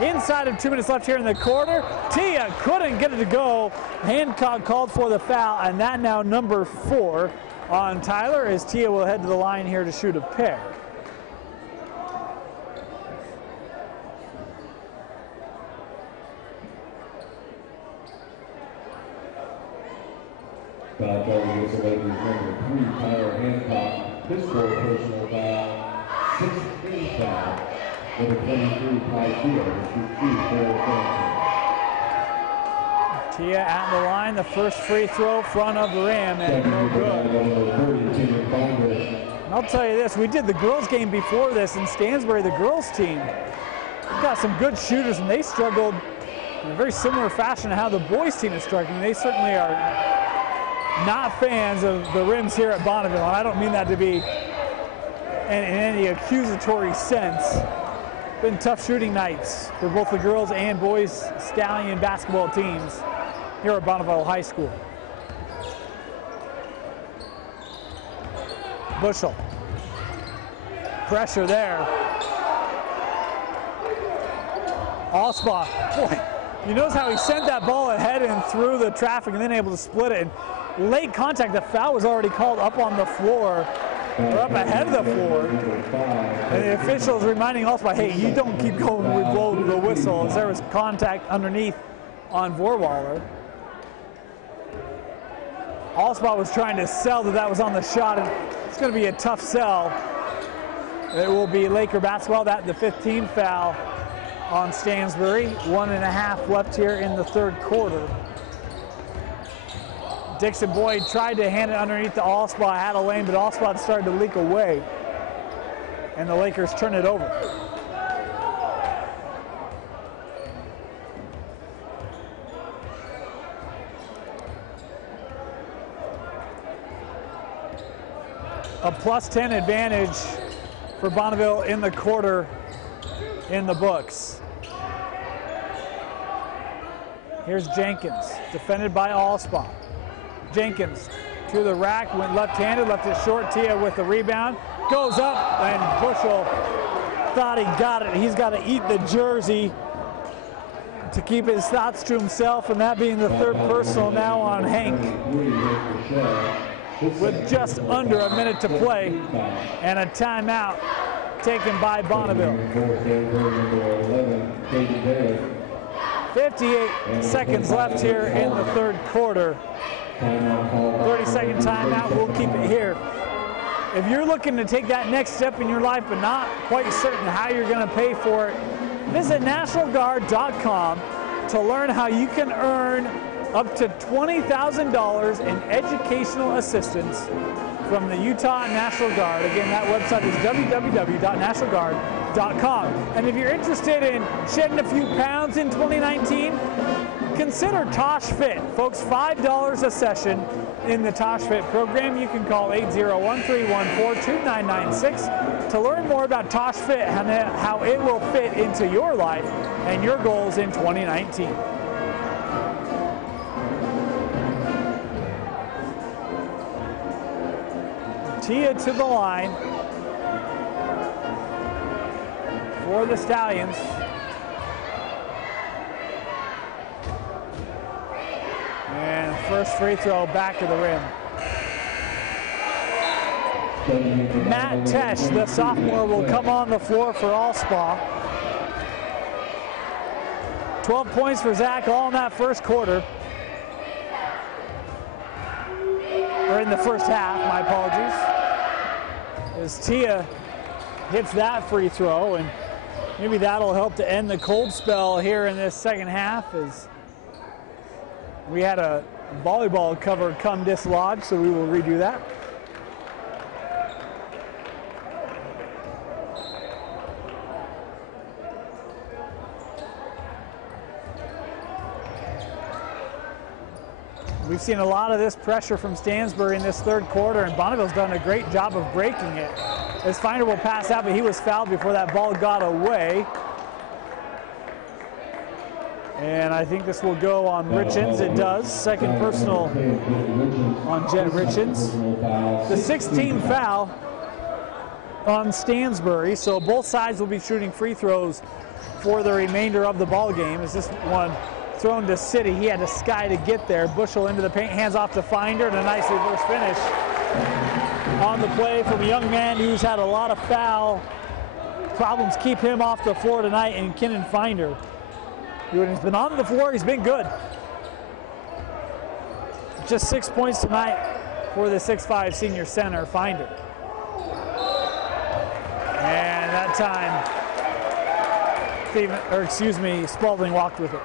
Inside of 2 minutes left here in the quarter. Tia couldn't get it to go. Hancock called for the foul, and that now number 4 on Tyler as Tia will head to the line here to shoot a pair. Foul call against the Lakers number 3, Tyler Hancock. His 4th personal foul, 16th foul. Number 23, Ty Tia, Tia at the line, the first free throw front of the rim, and no good. And I'll tell you this, we did the girls game before this in Stansbury, the girls team. We've got some good shooters, and they struggled in a very similar fashion to how the boys team is struggling. They certainly are not fans of the rims here at Bonneville, and I don't mean that to be in any accusatory sense. Been tough shooting nights for both the girls and boys Stallion basketball teams here at Bonneville High School. Bushel. Pressure there. Allspaw. Boy, You notice how he sent that ball ahead and through the traffic and then able to split it. And late contact, the foul was already called up on the floor, or up ahead of the floor. And the officials reminding Allspaw, hey, you don't keep going, we blow the whistle, as there was contact underneath on Vorwaller. Allspaw was trying to sell that was on the shot, and it's going to be a tough sell. It will be Laker basketball. That the 15th foul on Stansbury. 1.5 left here in the third quarter. Dixon Boyd tried to hand it underneath to Allspaw, had a lane, but Allspaw started to leak away, and the Lakers turn it over. A +10 advantage for Bonneville in the quarter in the books. Here's Jenkins, defended by Allspaw. Jenkins to the rack, went left-handed, left it short. Tia with the rebound, goes up, and Bushel thought he got it. He's got to eat the jersey to keep his thoughts to himself, and that being the third personal now on Hank, with just under a minute to play and a timeout taken by Bonneville. 58 seconds left here in the third quarter. 30-second timeout, we'll keep it here. If you're looking to take that next step in your life but not quite certain how you're going to pay for it, visit NationalGuard.com to learn how you can earn up to $20,000 in educational assistance from the Utah National Guard. Again, that website is www.nationalguard.com. And if you're interested in shedding a few pounds in 2019, consider Tosh Fit. Folks, $5 a session in the Tosh Fit program. You can call 801-314-2996 to learn more about Tosh Fit and how it will fit into your life and your goals in 2019. Tia to the line for the Stallions. And first free throw back of the rim. Matt Tesh, the sophomore, will come on the floor for Allspaw. 12 points for Zach, all in that first quarter. Or in the first half, my apologies. As Tia hits that free throw, and maybe that'll help to end the cold spell here in this second half, as we had a volleyball cover come dislodged, so we will redo that. We've seen a lot of this pressure from Stansbury in this third quarter, and Bonneville's done a great job of breaking it. As Finder will pass out, but he was fouled before that ball got away. And I think this will go on Richens. It does. Second personal on Jet Richens. The 16th foul on Stansbury, so both sides will be shooting free throws for the remainder of the ball game. As this one thrown to City, he had to sky to get there. Bushel into the paint, hands off to Finder, and a nice reverse finish on the play from a young man who's had a lot of foul problems keep him off the floor tonight, and Kennan Finder. When he's been on the floor, he's been good. Just 6 points tonight for the 6'5" senior center, Finder. And that time, Spalding walked with it.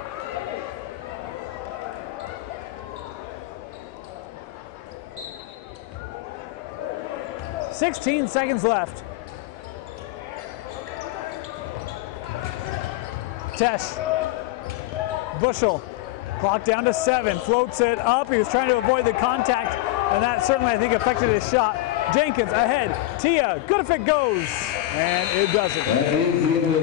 .16 seconds left. Tesh. Bushel, clock down to 7, floats it up. He was trying to avoid the contact, and that certainly, I think, affected his shot. Jenkins ahead. Tia, good if it goes, and it doesn't.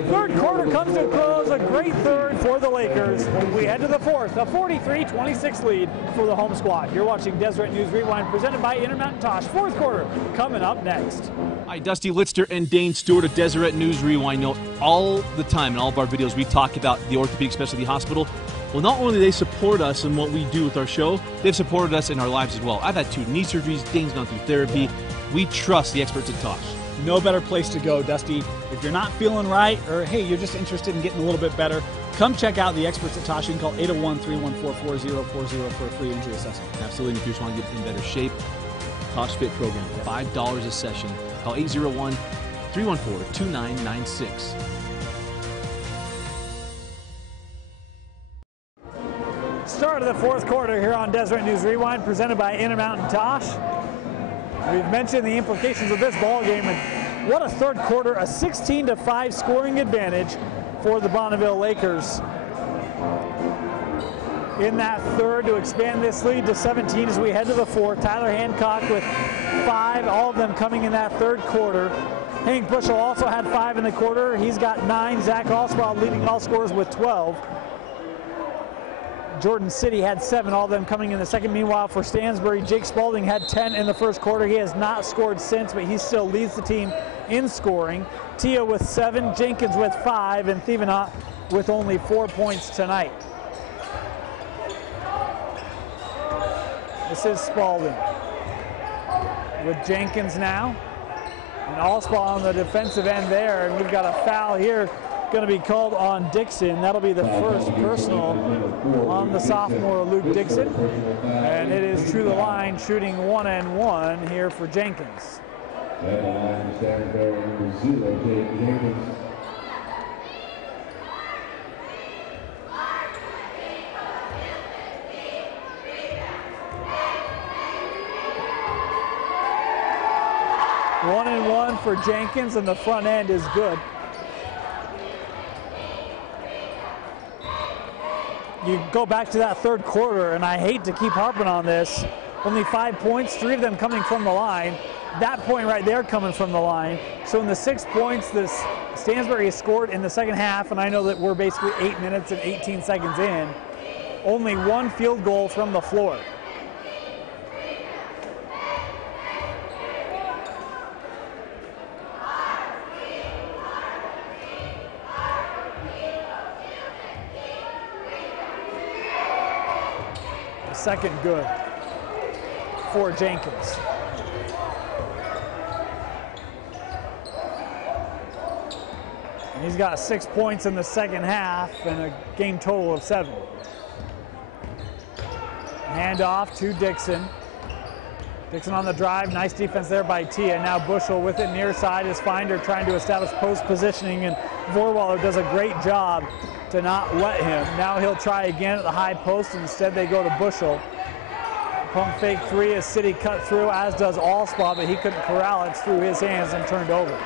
Third quarter comes to a close. A great third for the Lakers. We head to the fourth, a 43-26 lead for the home squad. You're watching Deseret News Rewind, presented by Intermountain Tosh. Fourth quarter coming up next. Hi, Dusty Litster and Dane Stewart of Deseret News Rewind. All the time in all of our videos, we talk about the Orthopedic Specialty Hospital. Well, not only do they support us in what we do with our show, they've supported us in our lives as well. I've had 2 knee surgeries, Dane's gone through therapy. We trust the experts at Tosh. No better place to go, Dusty. If you're not feeling right, or hey, you're just interested in getting a little bit better, come check out the experts at Tosh. You can call 801-314-4040 for a free injury assessment. Absolutely. And if you just want to get in better shape, Tosh Fit program, $5 a session. Call 801-314-2996. Start of the 4th quarter here on Deseret News Rewind, presented by Intermountain Tosh. We've mentioned the implications of this ball game, and what a 3rd quarter, a 16-5 scoring advantage for the Bonneville Lakers. In that 3rd to expand this lead to 17 as we head to the 4th. Tyler Hancock with 5, all of them coming in that 3rd quarter. Hank Bushel also had 5 in the quarter. He's got 9. Zach Allspaw leading all scorers with 12. Jordan City had 7, all of them coming in the 2nd. Meanwhile, for Stansbury, Jake Spalding had 10 in the 1st quarter. He has not scored since, but he still leads the team in scoring. Tia with 7, Jenkins with 5, and Thevenot with only 4 points tonight. This is Spalding with Jenkins now, and Allspaw on the defensive end there, and we've got a foul here going to be called on Dixon. That'll be the first personal on the sophomore Luke Dixon, and it is to the line, shooting 1-and-1 here for Jenkins. At the line, Stansbury, number 0, Jake Jenkins. One and one for Jenkins, and the front end is good. You go back to that 3rd quarter, and I hate to keep harping on this. Only 5 points, 3 of them coming from the line. That point right there coming from the line. So in the 6 points this Stansbury has scored in the 2nd half, and I know that we're basically 8 minutes and 18 seconds in, only 1 field goal from the floor. Second good for Jenkins. And he's got 6 points in the 2nd half and a game total of 7. Hand off to Dixon. Dixon on the drive, nice defense there by Tia. Now Bushel with it near side is Finder trying to establish post positioning, and Vorwaller does a great job to not let him. Now he'll try again at the high post, and instead they go to Bushel. Pump fake 3 as City cut through, as does Allspaw, but he couldn't corral it through his hands and turned over.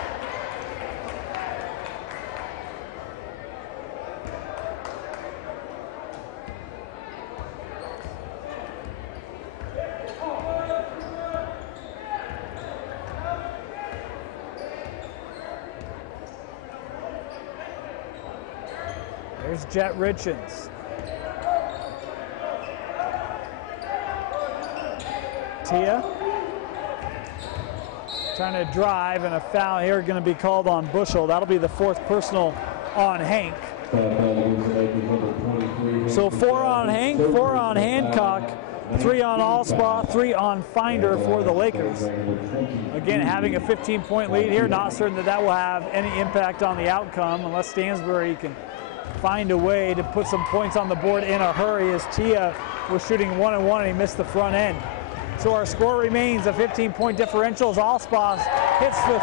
There's Jet Richens. Tia trying to drive, and a foul here going to be called on Bushel. That'll be the 4th personal on Hank. So 4 on Hank, 4 on Hancock, 3 on Allspaw, 3 on Finder for the Lakers. Again, having a 15-point lead here, not certain that that will have any impact on the outcome unless Stansbury can find a way to put some points on the board in a hurry, as Tia was shooting 1-and-1 and he missed the front end. So our score remains a 15-point differential as Allspaw hits the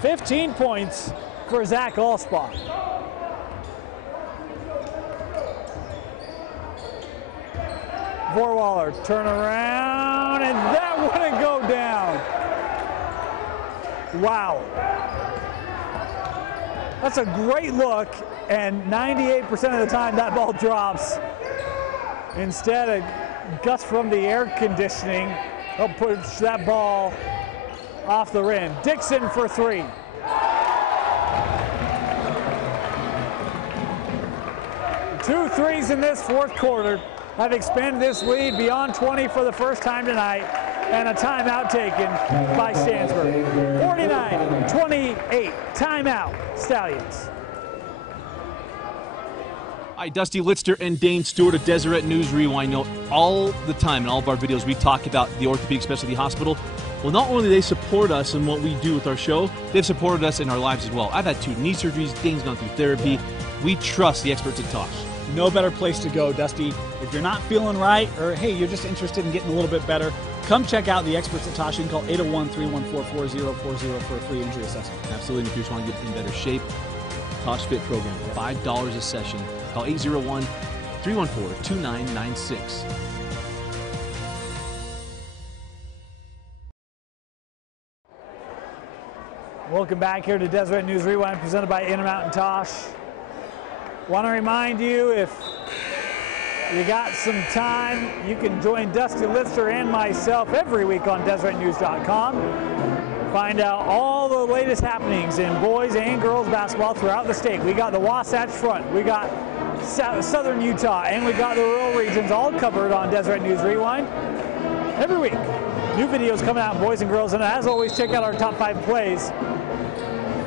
3. 15 points for Zach Allspaw. Vorwaller turn around, and that wouldn't go down. Wow. That's a great look, and 98% of the time that ball drops. Instead, a gust from the air conditioning will push that ball off the rim. Dixon for 3. Two threes in this 4th quarter have expanded this lead beyond 20 for the first time tonight, and a timeout taken by Stansbury. 49-28, timeout, Stallions. Hi, Dusty Litster and Dane Stewart of Deseret News Rewind. Note, all the time in all of our videos we talk about the Orthopedic Specialty Hospital. Well, not only do they support us in what we do with our show, they've supported us in our lives as well. I've had 2 knee surgeries. Dane's gone through therapy. We trust the experts at Tosh. No better place to go, Dusty. If you're not feeling right, or hey, you're just interested in getting a little bit better, come check out the experts at Tosh. You can call 801-314-4040 for a free injury assessment. Absolutely. And if you just want to get in better shape, Tosh Fit program, $5 a session. Call 801-314-2996. Welcome back here to Deseret News Rewind, presented by Intermountain Tosh. Want to remind you, if you got some time, you can join Dusty Litster and myself every week on DeseretNews.com. Find out all the latest happenings in boys and girls basketball throughout the state. We got the Wasatch Front, we got Southern Utah, and we got the rural regions all covered on Deseret News Rewind every week. New videos coming out, boys and girls, and as always, check out our top 5 plays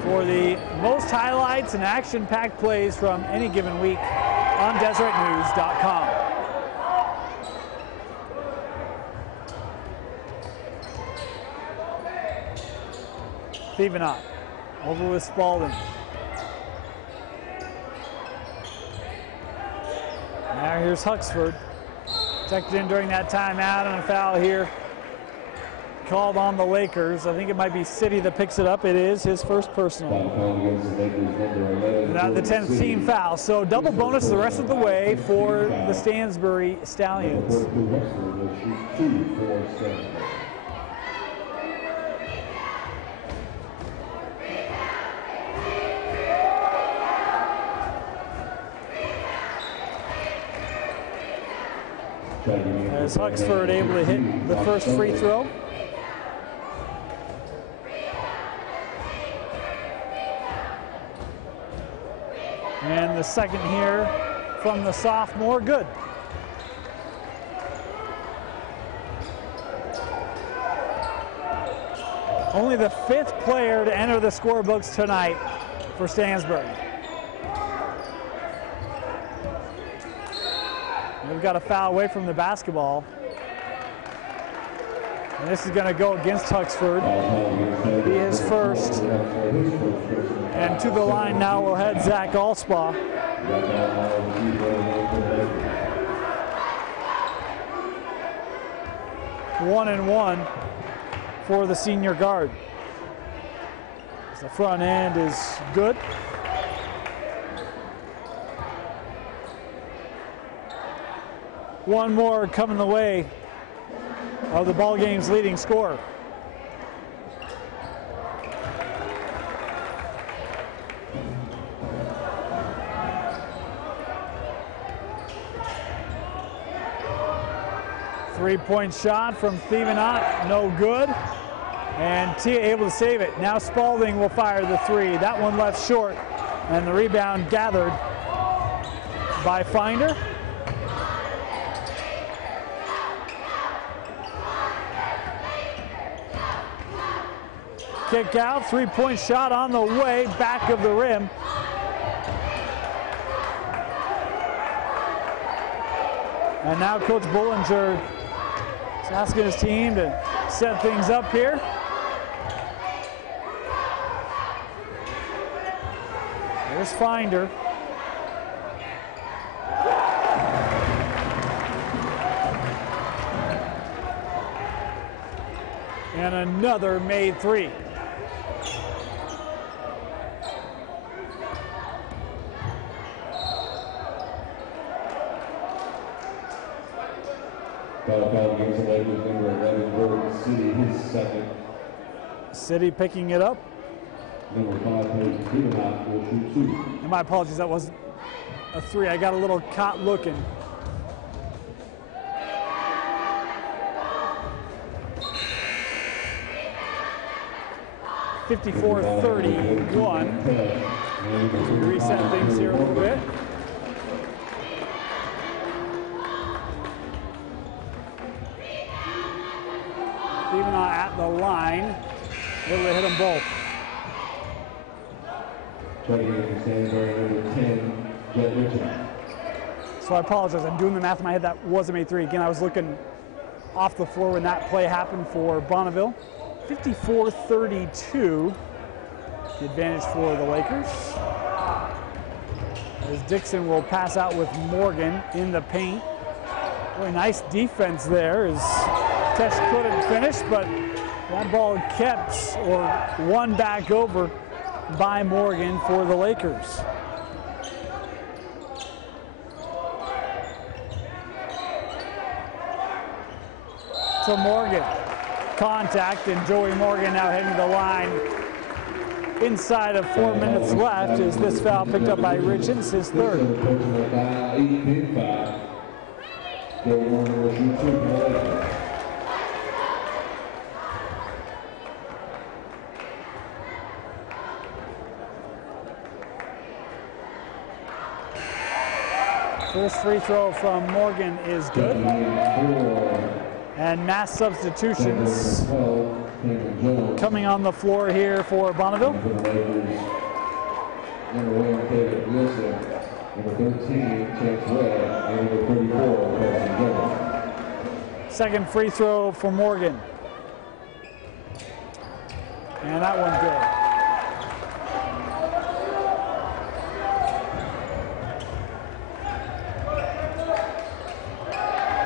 for the most highlights and action-packed plays from any given week on DeseretNews.com. Stevenot over with Spalding. Now here's Huxford. Checked in during that timeout, and a foul here called on the Lakers. I think it might be City that picks it up. It is his first personal. Now the 10th team foul. So double bonus the rest of the way for the Stansbury Stallions. As Huxford able to hit the first free throw. And the second here from the sophomore, good. Only the 5th player to enter the scorebooks tonight for Stansbury. We've got a foul away from the basketball. And this is going to go against Huxford. Be his first. And to the line now will head Zach Allspaw. One and one for the senior guard. The front end is good. One more coming the way of the ball game's leading scorer. Three-point shot from Stevenot, no good. And Tia able to save it. Now Spalding will fire the 3. That one left short, and the rebound gathered by Finder. Kick out, 3-point shot on the way, back of the rim. And now Coach Bullinger is asking his team to set things up here. There's Finder. And another made 3. City picking it up. Number 5, Stevenot will shoot 2. And my apologies, that wasn't a 3. I got a little caught looking. (54-31). Reset things here a little bit. Stevenot at the line. Able to hit them both. Checking in for Stansbury, number 10, Jet Richard. So I apologize. I'm doing the math in my head. That was a made three. Again, I was looking off the floor when that play happened for Bonneville. 54-32. The advantage for the Lakers. As Dixon will pass out with Morgan in the paint. Really nice defense there as Tesh couldn't finish, but that ball kept or won back over by Morgan for the Lakers. To Morgan. Contact, and Joey Morgan now heading to the line. Inside of 4 minutes left is this foul picked up by Richards, his third. First free throw from Morgan is good. And mass substitutions coming on the floor here for Bonneville. Number 13, Chance Red, and number 34, Second free throw for Morgan. And that one good.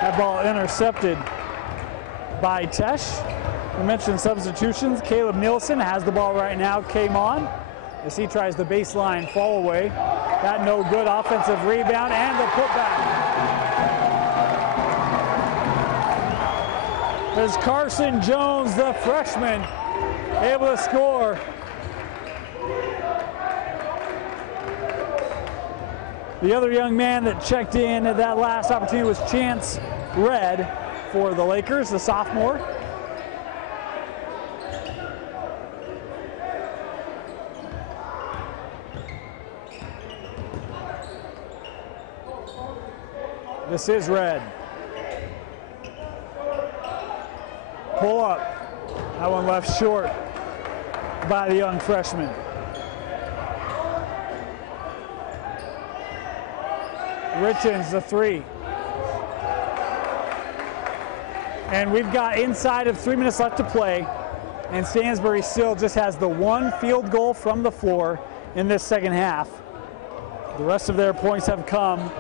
That ball intercepted by Tesh. We mentioned substitutions. Caleb Nielsen has the ball right now, came on as he tries the baseline fall away. That no good. Offensive rebound and the putback. There's Carson Jones, the freshman, able to score. The other young man that checked in at that last opportunity was Chance Red for the Lakers, the sophomore. This is Red. Pull up. That one left short by the young freshman. Richens, the three. And we've got inside of 3 minutes left to play, and Stansbury still just has the one field goal from the floor in this second half. The rest of their points have come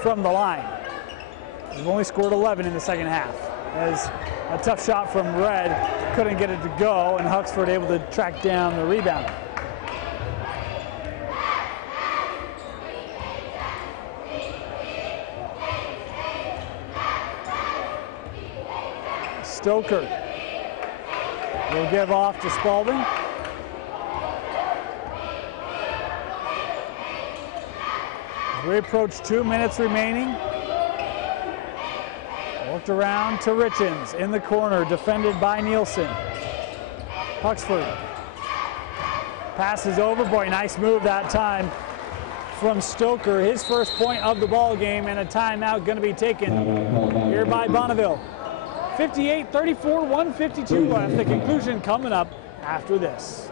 from the line. They've only scored 11 in the second half. As a tough shot from Red, couldn't get it to go, and Huxford able to track down the rebound. Stoker will give off to Spalding. We approach 2 minutes remaining. Worked around to Richens in the corner, defended by Nielsen. Huxford passes over. Boy, nice move that time from Stoker. His first point of the ball game, and a timeout going to be taken here by Bonneville. 58-34, 152 left. The conclusion coming up after this.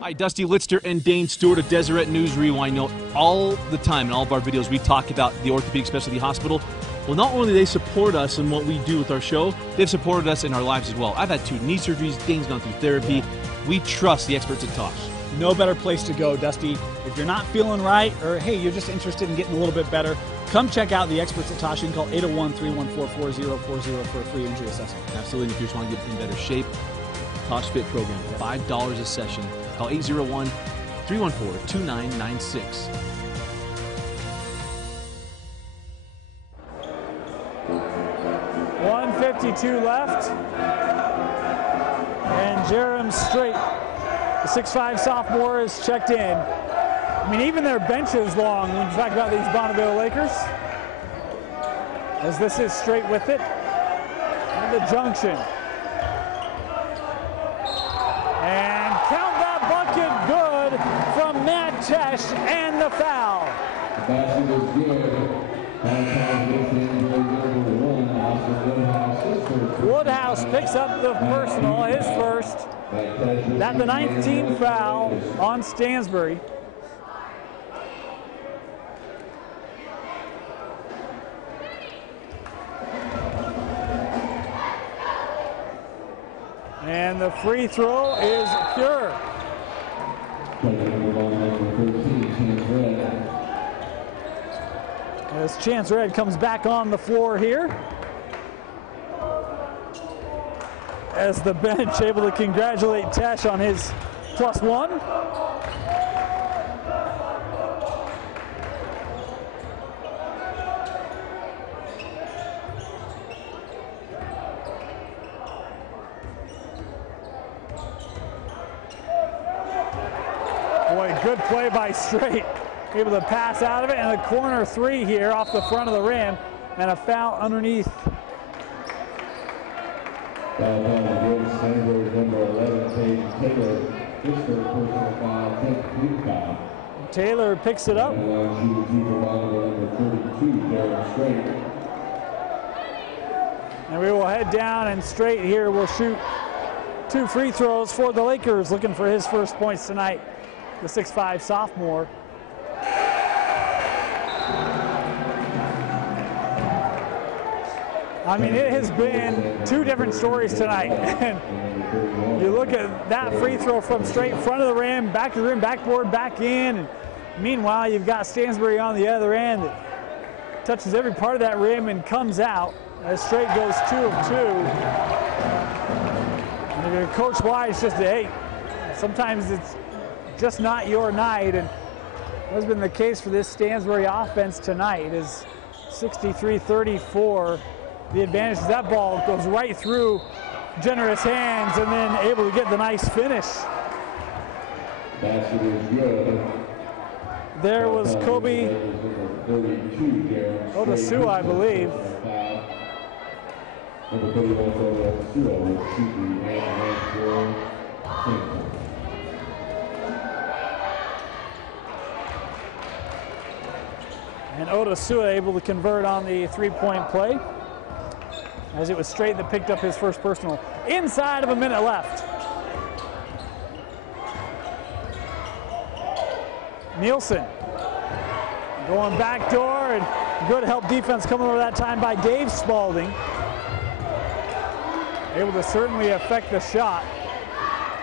Hi, Dusty Litzter and Dane Stewart of Deseret News Rewind. You know, all the time in all of our videos we talk about the Orthopedic Specialty Hospital. Well, not only do they support us in what we do with our show, they've supported us in our lives as well. I've had 2 knee surgeries. Dane's gone through therapy. We trust the experts at Tosh. No better place to go, Dusty. If you're not feeling right, or hey, you're just interested in getting a little bit better, come check out the experts at Tosh. You can call 801-314-4040 for a free injury assessment. Absolutely. If you just want to get in better shape, Tosh Fit program, $5 a session. Call 801-314-2996. .152 left. And Jerem Strait, the 6'5 sophomore, is checked in. I mean, even their bench is long when you talk about these Bonneville Lakers. As this is Strait with it. And the junction. And count that bucket good from Matt Tesh, and the foul. The basket is good. Woodhouse picks up the personal, his first. That's the 19th foul on Stansbury. And the free throw is pure. As Chance Red comes back on the floor here. As the bench able to congratulate Tesh on his +1. Boy, good play by Straight. Able to pass out of it, and a corner three here off the front of the rim, and a foul underneath. Foul against Sanders, number 11, Taylor. His first personal foul, 10th team foul. Taylor picks it up. Number 32, Darren Straight. And we will head down, and Straight here will shoot 2 free throws for the Lakers, looking for his first points tonight. The 6'5" sophomore. I mean, it has been 2 different stories tonight. And you look at that free throw from Straight, front of the rim, back of the rim, backboard, back in. And meanwhile, you've got Stansbury on the other end that touches every part of that rim and comes out as Straight goes 2 of 2. And you're going to coach wise just to, hey, sometimes it's just not your night. And that's been the case for this Stansbury offense tonight. It is 63-34. The advantage is that ball goes right through generous hands and then able to get the nice finish. Basket is good. There was Kobe Odasu, I believe. And Odasu able to convert on the 3-point play, as it was Straight that picked up his first personal. Inside of a minute left. Nielsen going back door, and good help defense coming over that time by Dave Spalding. Able to certainly affect the shot.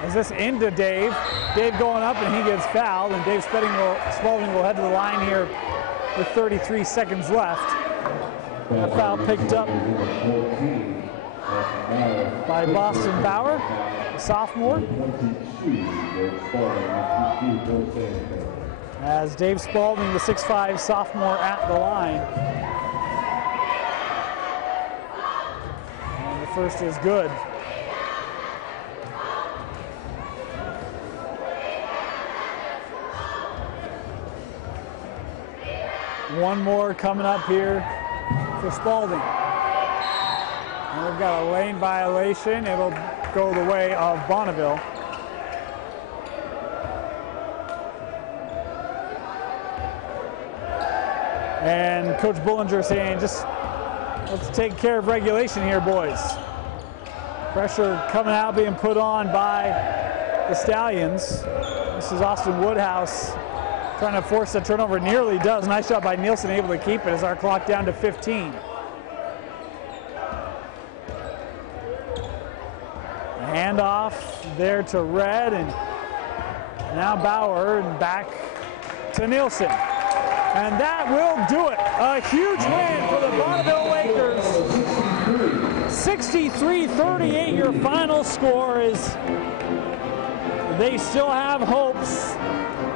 As this into Dave. Dave going up and he gets fouled, and Dave Spalding will head to the line here with 33 seconds left. A foul picked up by Boston Bauer, a sophomore. As Dave Spalding, the 6'5" sophomore, at the line. And the first is good. One more coming up here for Spalding. And we've got a lane violation. It'll go the way of Bonneville. And Coach Bullinger saying, just let's take care of regulation here, boys. Pressure coming out, being put on by the Stallions. This is Austin Woodhouse trying to force the turnover. Nearly does. Nice job by Nielsen, able to keep it as our clock down to 15. Handoff there to Red, and now Bauer, and back to Nielsen. And that will do it. A huge win for the Bonneville Lakers. 63-38 your final score. Is they still have hopes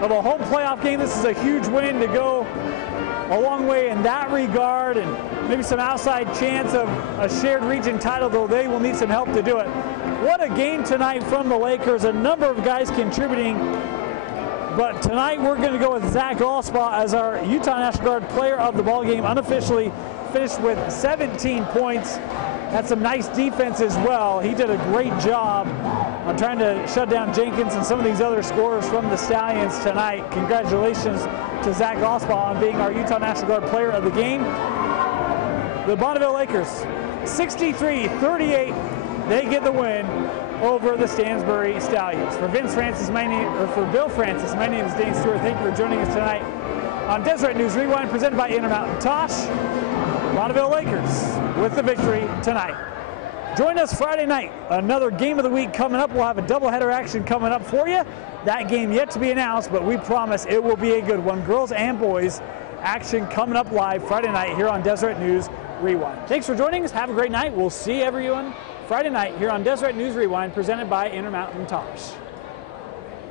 of a home playoff game. This is a huge win to go a long way in that regard, and maybe some outside chance of a shared region title, though they will need some help to do it. What a game tonight from the Lakers. A number of guys contributing. But tonight we're going to go with Zach Allspaw as our Utah National Guard player of the ball game, unofficially finished with 17 points. Had some nice defense as well. He did a great job on trying to shut down Jenkins and some of these other scorers from the Stallions tonight. Congratulations to Zach Allspaw on being our Utah National Guard player of the game. The Bonneville Lakers, 63-38, they get the win over the Stansbury Stallions. For Bill Francis, my name is Dane Stewart. Thank you for joining us tonight on Deseret News Rewind, presented by Intermountain Tosh. Bonneville Lakers with the victory tonight. Join us Friday night. Another game of the week coming up. We'll have a doubleheader action coming up for you. That game yet to be announced, but we promise it will be a good one. Girls and boys action coming up live Friday night here on Deseret News Rewind. Thanks for joining us. Have a great night. We'll see everyone Friday night here on Deseret News Rewind, presented by Intermountain Tosh.